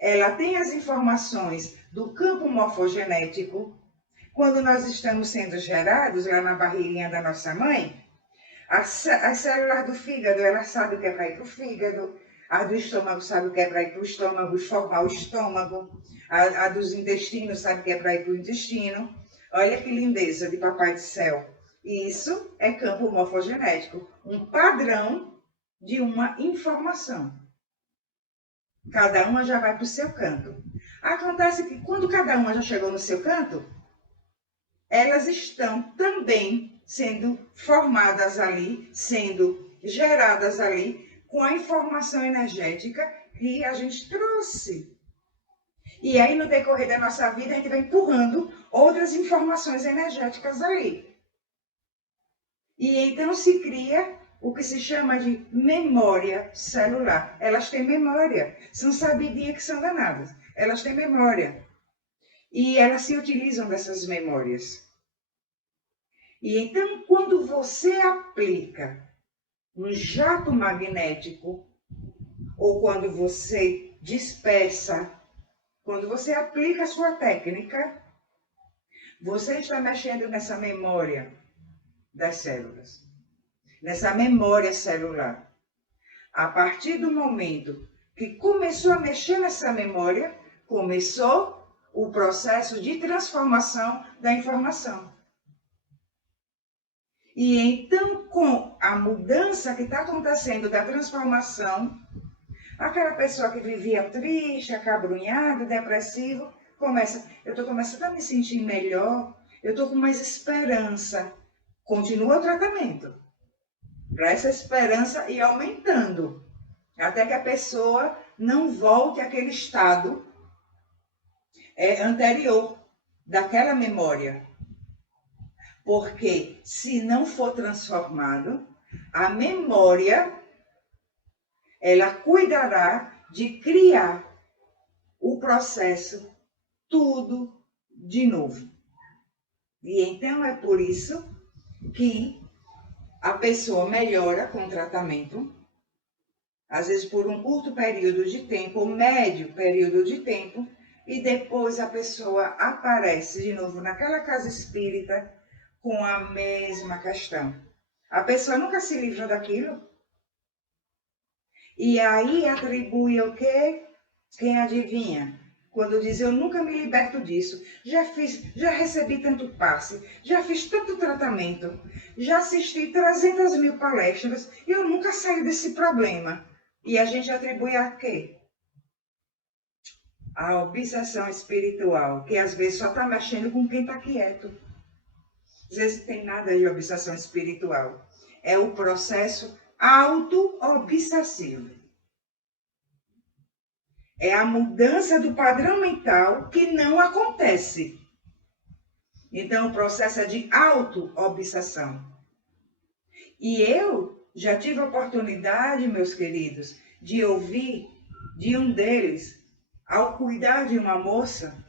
ela tem as informações do campo morfogenético. Quando nós estamos sendo gerados lá na barriguinha da nossa mãe, as células do fígado, ela sabe o que é para ir para o fígado, a do estômago sabe o que é para ir para o estômago, formar o estômago, a dos intestinos sabe o que é para ir para o intestino. Olha que lindeza de Papai do Céu. Isso é campo morfogenético, um padrão de uma informação. Cada uma já vai para o seu canto. Acontece que quando cada uma já chegou no seu canto, elas estão também sendo formadas ali, sendo geradas ali, com a informação energética que a gente trouxe. E aí, no decorrer da nossa vida, a gente vai empurrando outras informações energéticas ali. E então se cria o que se chama de memória celular. Elas têm memória. São sabidinhas que são danadas. Elas têm memória. E elas se utilizam dessas memórias. E então, quando você aplica um jato magnético, ou quando você dispersa, quando você aplica a sua técnica, você está mexendo nessa memória das células, nessa memória celular. A partir do momento que começou a mexer nessa memória, começou o processo de transformação da informação. E então, com a mudança que está acontecendo da transformação, aquela pessoa que vivia triste, acabrunhada, depressivo, eu estou começando a me sentir melhor, eu estou com mais esperança. Continua o tratamento, para essa esperança ir aumentando, até que a pessoa não volte àquele estado anterior daquela memória. Porque se não for transformado, a memória, ela cuidará de criar o processo tudo de novo. E então é por isso que a pessoa melhora com o tratamento, às vezes por um curto período de tempo, ou médio período de tempo, e depois a pessoa aparece de novo naquela casa espírita com a mesma questão. A pessoa nunca se livra daquilo. E aí atribui o quê? Quem adivinha? Quando diz, eu nunca me liberto disso, já recebi tanto passe, já fiz tanto tratamento, já assisti 300.000 palestras, e eu nunca saí desse problema. E a gente atribui a quê? A obsessão espiritual, que às vezes só está mexendo com quem está quieto. Às vezes não tem nada de obsessão espiritual. É o processo auto-obsessivo. É a mudança do padrão mental que não acontece. Então, o processo é de auto-obsessão. E eu já tive a oportunidade, meus queridos, de ouvir de um deles, ao cuidar de uma moça,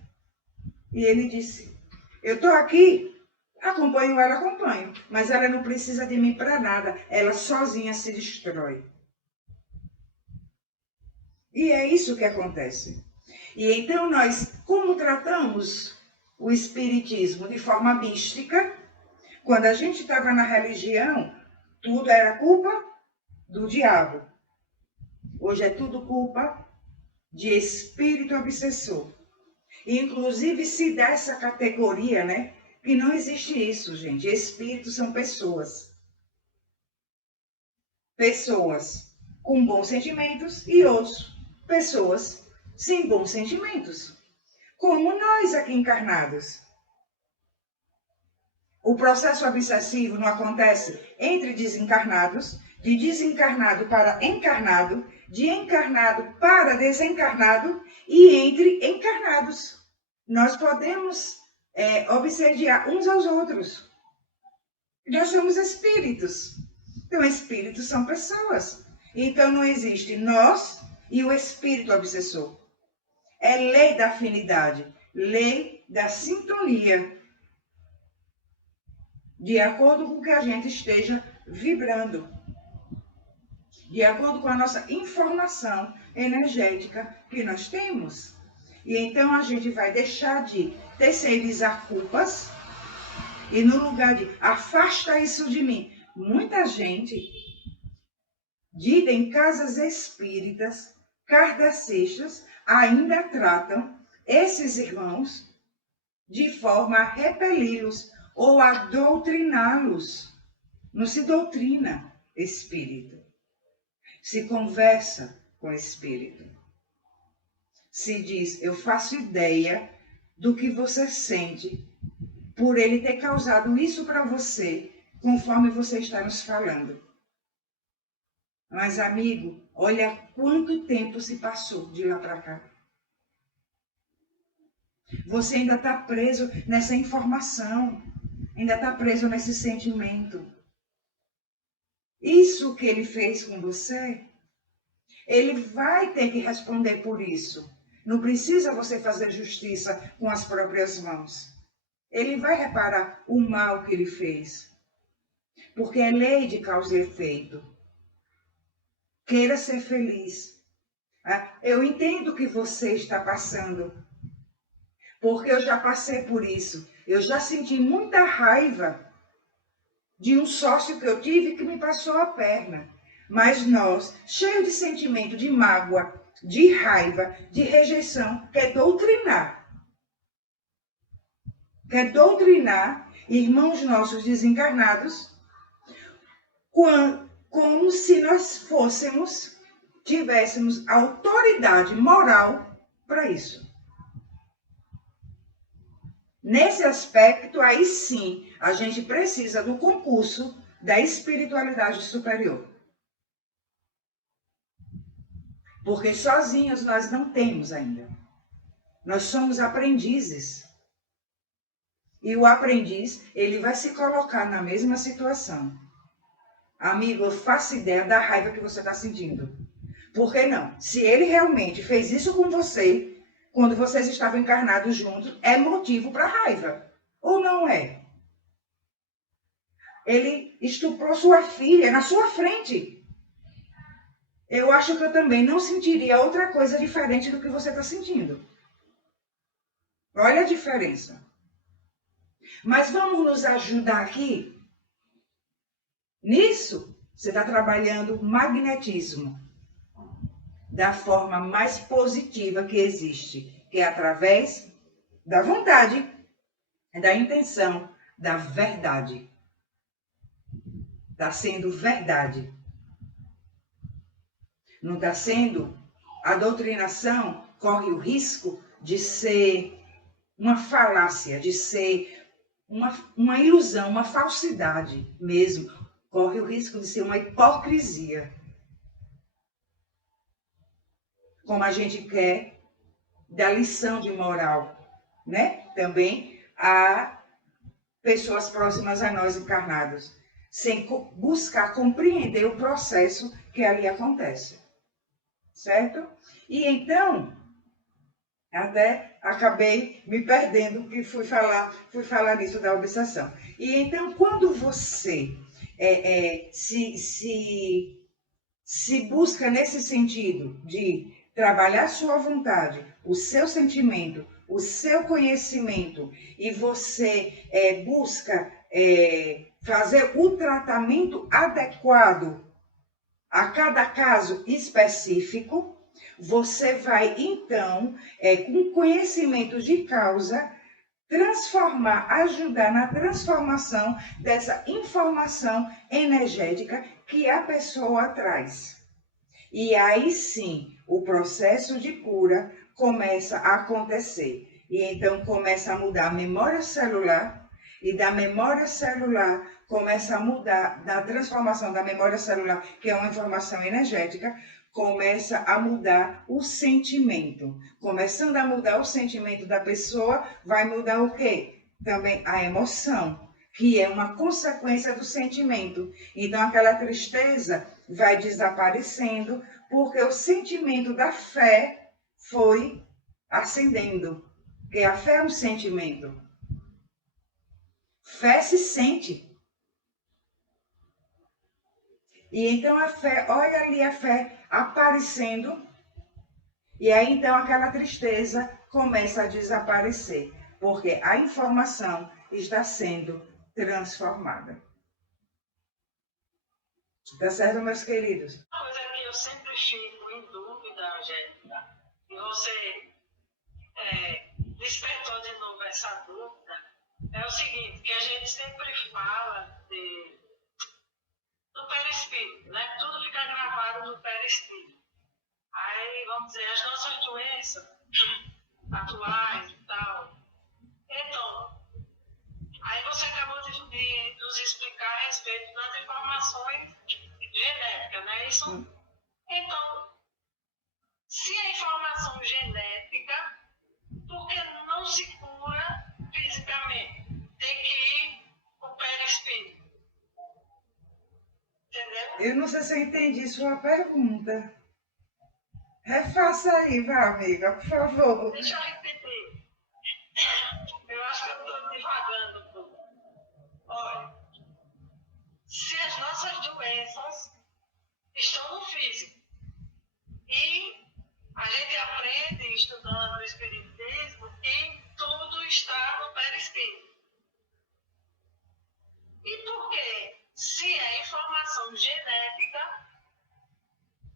e ele disse, eu estou aqui, acompanho, mas ela não precisa de mim para nada, ela sozinha se destrói. E é isso que acontece. E então nós, como tratamos o espiritismo de forma mística, quando a gente estava na religião, tudo era culpa do diabo. Hoje é tudo culpa de espírito obsessor. Inclusive se dá essa categoria, né? Que não existe isso, gente. Espíritos são pessoas. Pessoas com bons sentimentos e outros. Pessoas sem bons sentimentos. Como nós aqui encarnados. O processo obsessivo não acontece entre desencarnados, de desencarnado para encarnado, de encarnado para desencarnado e entre encarnados. Nós podemos obsediar uns aos outros. Nós somos espíritos. Então, espíritos são pessoas. Então, não existe nós e o espírito obsessor. É lei da afinidade, lei da sintonia. De acordo com o que a gente esteja vibrando. de acordo com a nossa informação energética que nós temos. E então a gente vai deixar de terceirizar culpas e no lugar de afasta isso de mim. Muita gente, dita em casas espíritas, kardecistas, ainda tratam esses irmãos de forma a repeli-los ou a doutriná-los. Não se doutrina espírito. Se conversa com espírito. Se diz, eu faço ideia do que você sente por ele ter causado isso para você, conforme você está nos falando. Mas, amigo, olha quanto tempo se passou de lá para cá. Você ainda está preso nessa informação, ainda está preso nesse sentimento. Isso que ele fez com você, ele vai ter que responder por isso. Não precisa você fazer justiça com as próprias mãos. Ele vai reparar o mal que ele fez. Porque é lei de causa e efeito. Queira ser feliz. Eu entendo o que você está passando. Porque eu já passei por isso. Eu já senti muita raiva de um sócio que eu tive que me passou a perna. Mas nós, cheios de sentimento de mágoa, de raiva, de rejeição, quer doutrinar. Quer doutrinar irmãos nossos desencarnados como se nós tivéssemos autoridade moral para isso. Nesse aspecto, aí sim, a gente precisa do concurso da espiritualidade superior. Porque sozinhos nós não temos ainda. Nós somos aprendizes. E o aprendiz, ele vai se colocar na mesma situação. Amigo, eu faço ideia da raiva que você está sentindo. Por que não? Se ele realmente fez isso com você, quando vocês estavam encarnados juntos, é motivo para raiva. Ou não é? Ele estuprou sua filha na sua frente. Eu acho que eu também não sentiria outra coisa diferente do que você está sentindo. Olha a diferença. Mas vamos nos ajudar aqui? Nisso, você está trabalhando magnetismo da forma mais positiva que existe, que é através da vontade, da intenção, da verdade. Está sendo verdade. Não está sendo? A doutrinação corre o risco de ser uma falácia, de ser uma ilusão, uma falsidade mesmo. Corre o risco de ser uma hipocrisia. Como a gente quer dar lição de moral, né? Também a pessoas próximas a nós encarnados, sem buscar compreender o processo que ali acontece. Certo? E então, até acabei me perdendo, que fui falar nisso da obsessão. E então, quando você se busca nesse sentido de trabalhar sua vontade, o seu sentimento, o seu conhecimento, e você busca fazer o tratamento adequado a cada caso específico, você vai, então, com conhecimento de causa, ajudar na transformação dessa informação energética que a pessoa traz. E aí sim, o processo de cura começa a acontecer. E então começa a mudar a memória celular, e da memória celular começa a mudar, da transformação da memória celular, que é uma informação energética, começa a mudar o sentimento. Começando a mudar o sentimento da pessoa, vai mudar o quê? Também a emoção, que é uma consequência do sentimento. Então, aquela tristeza vai desaparecendo, porque o sentimento da fé foi ascendendo. Porque a fé é um sentimento. Fé se sente. E então a fé, olha ali a fé aparecendo, e aí então aquela tristeza começa a desaparecer, porque a informação está sendo transformada. Tá certo, meus queridos? Uma coisa que eu sempre fico em dúvida, Angélica, e você despertou de novo essa dúvida, é o seguinte, que a gente sempre fala do perispírito, né? Tudo fica gravado no perispírito. Aí, vamos dizer, as nossas doenças atuais e tal. Então, aí você acabou de nos explicar a respeito das informações genéticas, né? Isso. Então, se a informação genética, por que não se cura fisicamente? Tem que ir para o perispírito. Entendeu? Eu não sei se eu entendi sua pergunta. Refaça aí, vai, amiga, por favor. Deixa eu repetir. Eu acho que eu estou divagando um pouco. Olha, se as nossas doenças estão no físico e a gente aprende estudando o espiritismo que tudo está no perispírito. E por que, se é informação genética,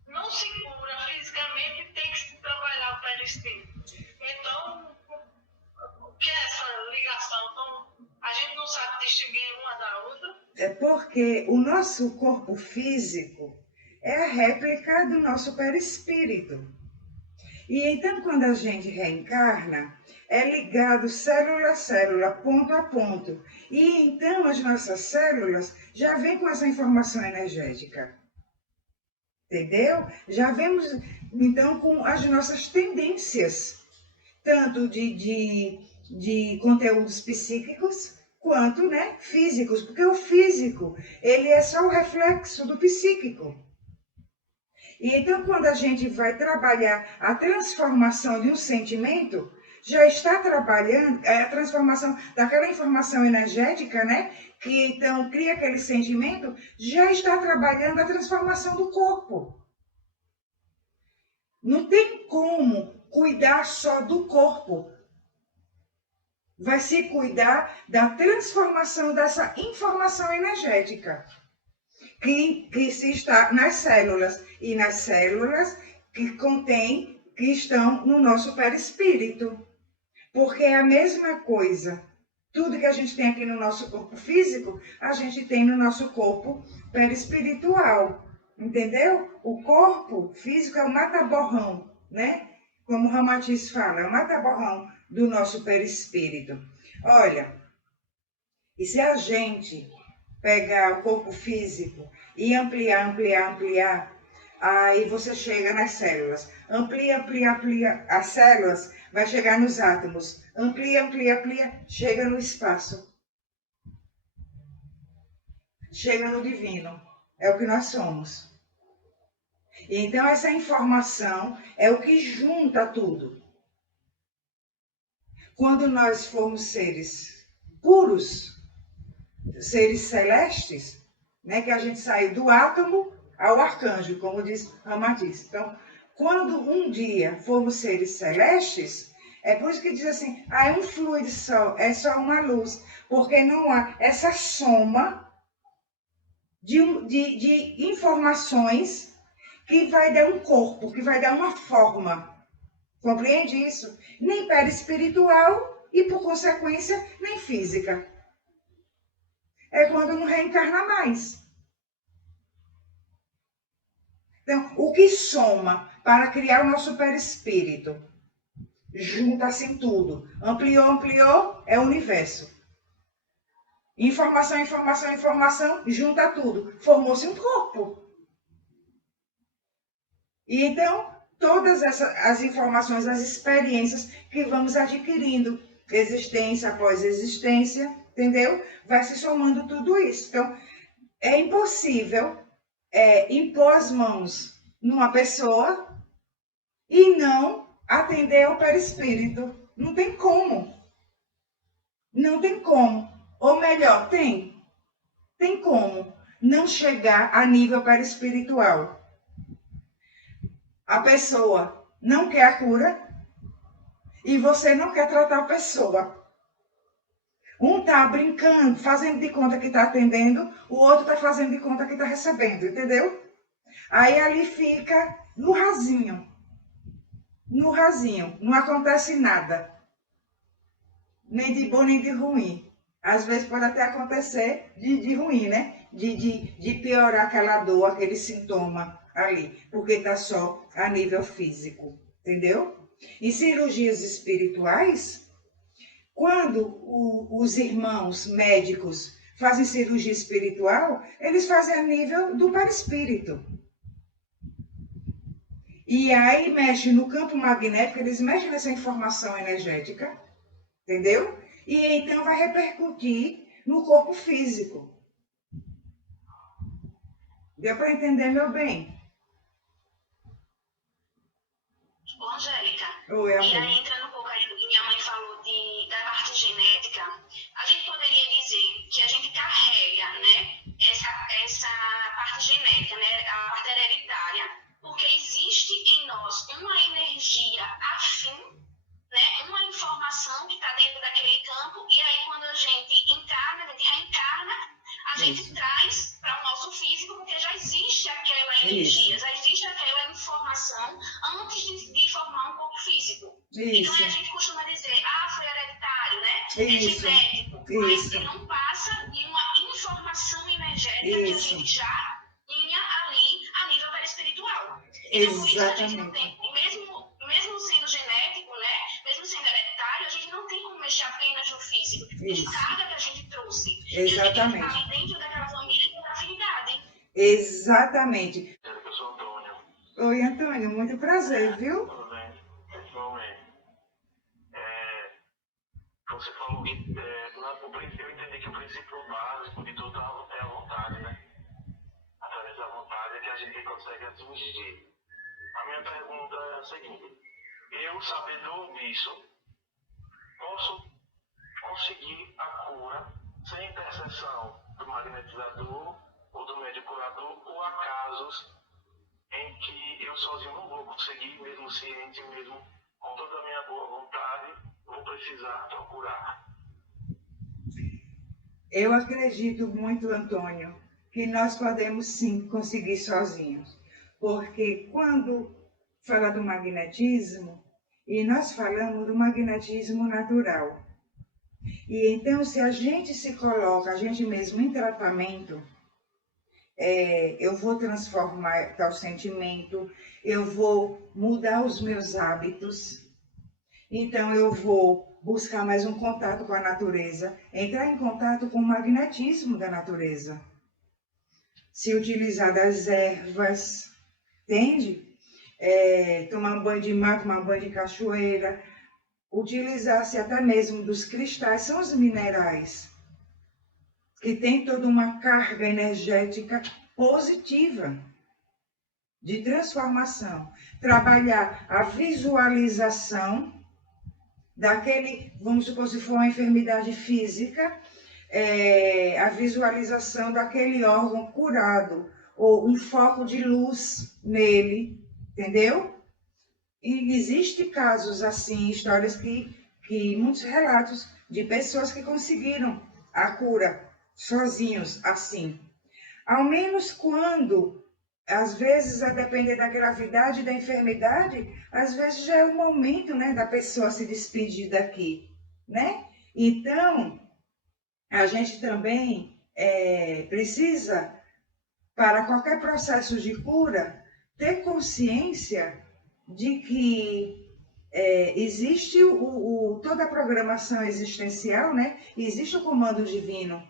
não se cura fisicamente, tem que se trabalhar o perispírito? Então, o que é essa ligação? Então, a gente não sabe distinguir uma da outra? É porque o nosso corpo físico é a réplica do nosso perispírito. E então, quando a gente reencarna, é ligado célula a célula, ponto a ponto. E então, as nossas células já vêm com essa informação energética. Entendeu? Já vemos, então, com as nossas tendências, tanto de conteúdos psíquicos, quanto, né, físicos. Porque o físico, ele é só o reflexo do psíquico. E então, quando a gente vai trabalhar a transformação de um sentimento, já está trabalhando a transformação daquela informação energética, né? Que então cria aquele sentimento, já está trabalhando a transformação do corpo. Não tem como cuidar só do corpo. Vai se cuidar da transformação dessa informação energética. Que se está nas células, e nas células que estão no nosso perispírito. Porque é a mesma coisa. Tudo que a gente tem aqui no nosso corpo físico, a gente tem no nosso corpo perispiritual. Entendeu? O corpo físico é o mata-borrão, né? Como o Ramatiz fala, é o mata-borrão do nosso perispírito. Olha, e se a gente pegar o corpo físico e ampliar, aí você chega nas células. Amplia as células, vai chegar nos átomos. Amplia, chega no espaço. Chega no divino. É o que nós somos. E então essa informação é o que junta tudo. Quando nós formos seres puros, seres celestes, né, que a gente saiu do átomo ao arcanjo, como diz Ramatiz. Então, quando um dia formos seres celestes, é por isso que diz assim, é um fluido só, é só uma luz, porque não há essa soma de informações que vai dar um corpo, que vai dar uma forma. Compreende isso? Nem perispiritual e, por consequência, nem física. É quando não reencarna mais. Então, o que soma para criar o nosso perispírito? Junta-se tudo. Ampliou, é o universo. Informação, junta tudo. Formou-se um corpo. E então, todas as informações, as experiências que vamos adquirindo, existência após existência, entendeu? Vai se somando tudo isso. Então, é impossível impor as mãos numa pessoa e não atender ao perispírito. Não tem como. Não tem como. Ou melhor, tem como. não chegar a nível perispiritual. A pessoa não quer a cura e você não quer tratar a pessoa. Um está brincando, fazendo de conta que está atendendo, o outro está fazendo de conta que está recebendo, entendeu? Aí ali fica no rasinho. No rasinho, não acontece nada. Nem de bom, nem de ruim. Às vezes pode até acontecer de ruim, né? De piorar aquela dor, aquele sintoma ali, porque está só a nível físico, entendeu? Em cirurgias espirituais, quando os irmãos médicos fazem cirurgia espiritual, eles fazem a nível do perispírito. E aí mexe no campo magnético, eles mexem nessa informação energética, entendeu? E então vai repercutir no corpo físico. Deu para entender, meu bem? Ô, Angélica, Oi, amor. e aí entrando um pouco aí do que minha mãe falou da parte genética, a gente poderia dizer que a gente carrega, né, essa parte genética, né, a parte hereditária, porque existe em nós uma energia afim, né, uma informação que está dentro daquele campo, e aí quando a gente encarna, a gente reencarna, a gente traz para o nosso físico, porque já existe aquela energia, já existe aquela informação antes de formar um corpo físico. Então a gente costuma dizer, foi hereditário, né? É genético, mas ele não passa de uma informação energética que a gente já tinha ali a nível perispiritual. Então por isso que a gente não tem, mesmo sendo genético, né? Mesmo sendo hereditário, a gente não tem como mexer apenas no físico. Tem carga que a gente trouxe. Exatamente. E a gente está ali dentro daquela família com afinidade. Exatamente. Eu sou Antônio. Oi, Antônio, muito prazer, viu? Tudo bem? Igualmente. Você falou que eu entendi que o princípio básico de tudo é a vontade, né? Através da vontade é que a gente consegue atingir. A minha pergunta é a seguinte: eu, sabedor disso, posso conseguir a cura sem intercessão do magnetizador ou do médium curador, ou há casos em que eu sozinho não vou conseguir, mesmo ciente, mesmo com toda a minha boa vontade, vou precisar procurar? Eu acredito muito, Antônio, que nós podemos sim conseguir sozinhos. Porque quando fala do magnetismo, e nós falamos do magnetismo natural. E então, se a gente se coloca, a gente mesmo em tratamento, eu vou transformar tal sentimento, eu vou mudar os meus hábitos, então eu vou buscar mais um contato com a natureza, entrar em contato com o magnetismo da natureza. Se utilizar das ervas, entende? Tomar um banho de mar, tomar um banho de cachoeira, utilizar-se até mesmo dos cristais, são os minerais, que tem toda uma carga energética positiva, de transformação. Trabalhar a visualização daquele, vamos supor, se for uma enfermidade física, a visualização daquele órgão curado, ou um foco de luz nele, entendeu? E existem casos assim, histórias muitos relatos de pessoas que conseguiram a cura sozinhos, assim. Ao menos quando, às vezes, a depender da gravidade da enfermidade, às vezes já é o momento, né, da pessoa se despedir daqui, né? Então, a gente também precisa, para qualquer processo de cura, ter consciência de que existe toda a programação existencial, né? Existe o comando divino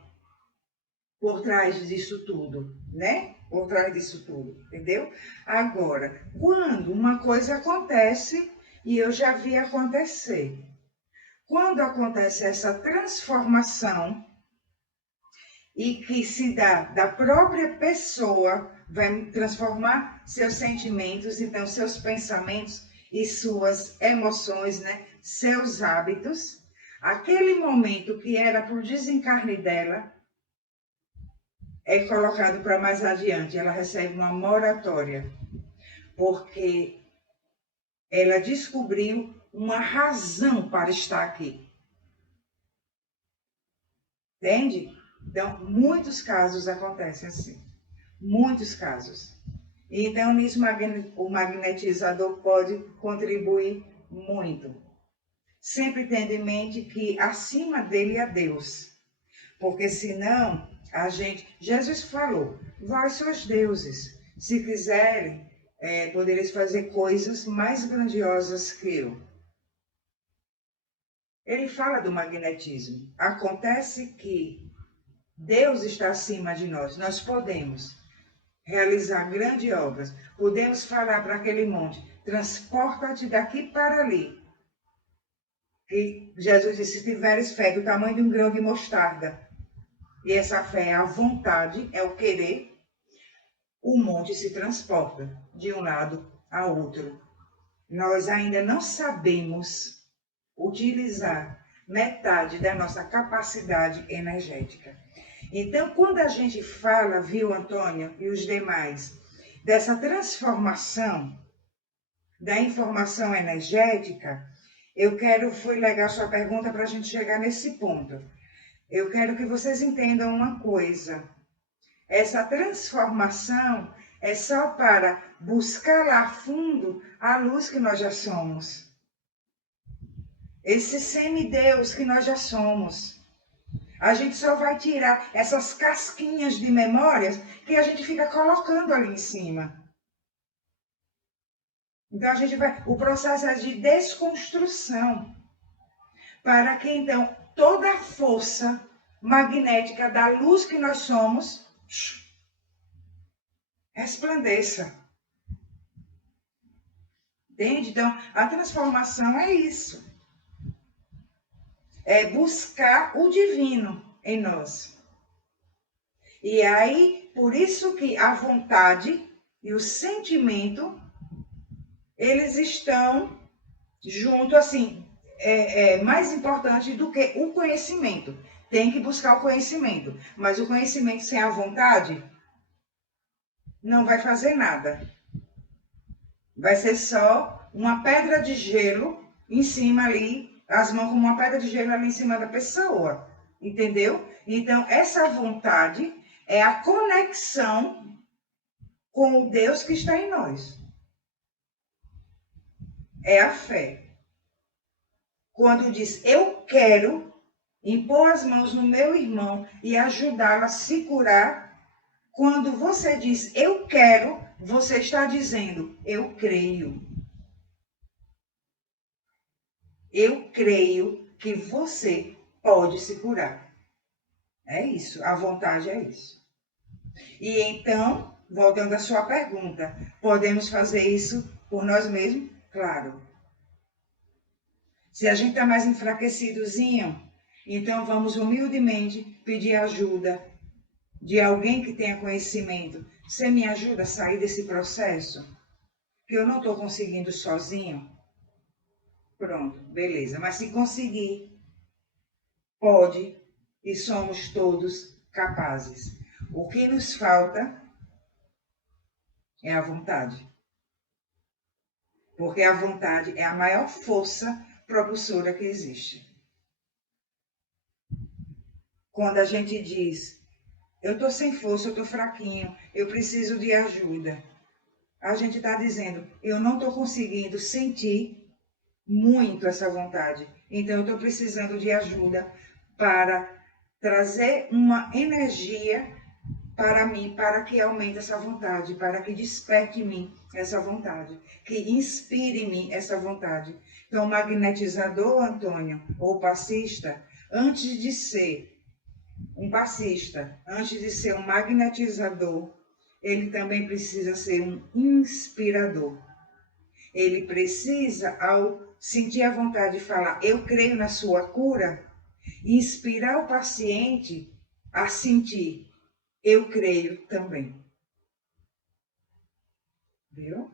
por trás disso tudo, né? Por trás disso tudo, entendeu? Agora, quando uma coisa acontece, e eu já vi acontecer, quando acontece essa transformação, e que se dá da própria pessoa, vai transformar seus sentimentos, então seus pensamentos e suas emoções, né? Seus hábitos, aquele momento que era para o desencarne dela, é colocado para mais adiante, ela recebe uma moratória, porque ela descobriu uma razão para estar aqui. Entende? Então, muitos casos acontecem assim. Muitos casos. Então, nisso, o magnetizador pode contribuir muito. Sempre tendo em mente que acima dele é Deus. Porque senão, Jesus falou, vós sois deuses. Se quiserem, podereis fazer coisas mais grandiosas que eu. Ele fala do magnetismo. Acontece que Deus está acima de nós. Nós podemos realizar grandes obras. Podemos falar para aquele monte, transporta-te daqui para ali. E Jesus disse, se tiveres fé do tamanho de um grão de mostarda, e essa fé é a vontade, é o querer, o monte se transporta de um lado a outro. Nós ainda não sabemos utilizar metade da nossa capacidade energética. Então, quando a gente fala, viu, Antônio e os demais, dessa transformação da informação energética, foi legal sua pergunta para a gente chegar nesse ponto. Eu quero que vocês entendam uma coisa. Essa transformação é só para buscar lá fundo a luz que nós já somos. Esse semideus que nós já somos. A gente só vai tirar essas casquinhas de memórias que a gente fica colocando ali em cima. Então o processo é de desconstrução. Para que então toda a força magnética da luz que nós somos resplandeça. Entende? Então, a transformação é isso. É buscar o divino em nós. E aí, por isso que a vontade e o sentimento, eles estão junto, assim, mais importante do que o conhecimento. Tem que buscar o conhecimento, mas o conhecimento sem a vontade não vai fazer nada. Vai ser só uma pedra de gelo em cima ali, as mãos como uma pedra de gelo ali em cima da pessoa, entendeu? Então, essa vontade é a conexão com o Deus que está em nós. É a fé. Quando diz, eu quero impor as mãos no meu irmão e ajudá-lo a se curar, quando você diz, eu quero, você está dizendo, eu creio. Eu creio que você pode se curar. É isso, a vontade é isso. E então, voltando à sua pergunta, podemos fazer isso por nós mesmos? Claro. Se a gente está mais enfraquecidozinho, então vamos humildemente pedir ajuda de alguém que tenha conhecimento. Você me ajuda a sair desse processo? Que eu não estou conseguindo sozinho? Pronto, beleza. Mas se conseguir, pode e somos todos capazes. O que nos falta é a vontade. Porque a vontade é a maior força propulsora que existe. Quando a gente diz, eu estou sem força, eu estou fraquinho, eu preciso de ajuda. A gente está dizendo, eu não estou conseguindo sentir muito essa vontade. Então, eu estou precisando de ajuda para trazer uma energia para mim, para que aumente essa vontade, para que desperte em mim essa vontade, que inspire em mim essa vontade. Então, o magnetizador, Antônio, ou passista, antes de ser um passista, antes de ser um magnetizador, ele também precisa ser um inspirador. Ele precisa, ao sentir a vontade de falar, eu creio na sua cura, inspirar o paciente a sentir, eu creio também. Viu?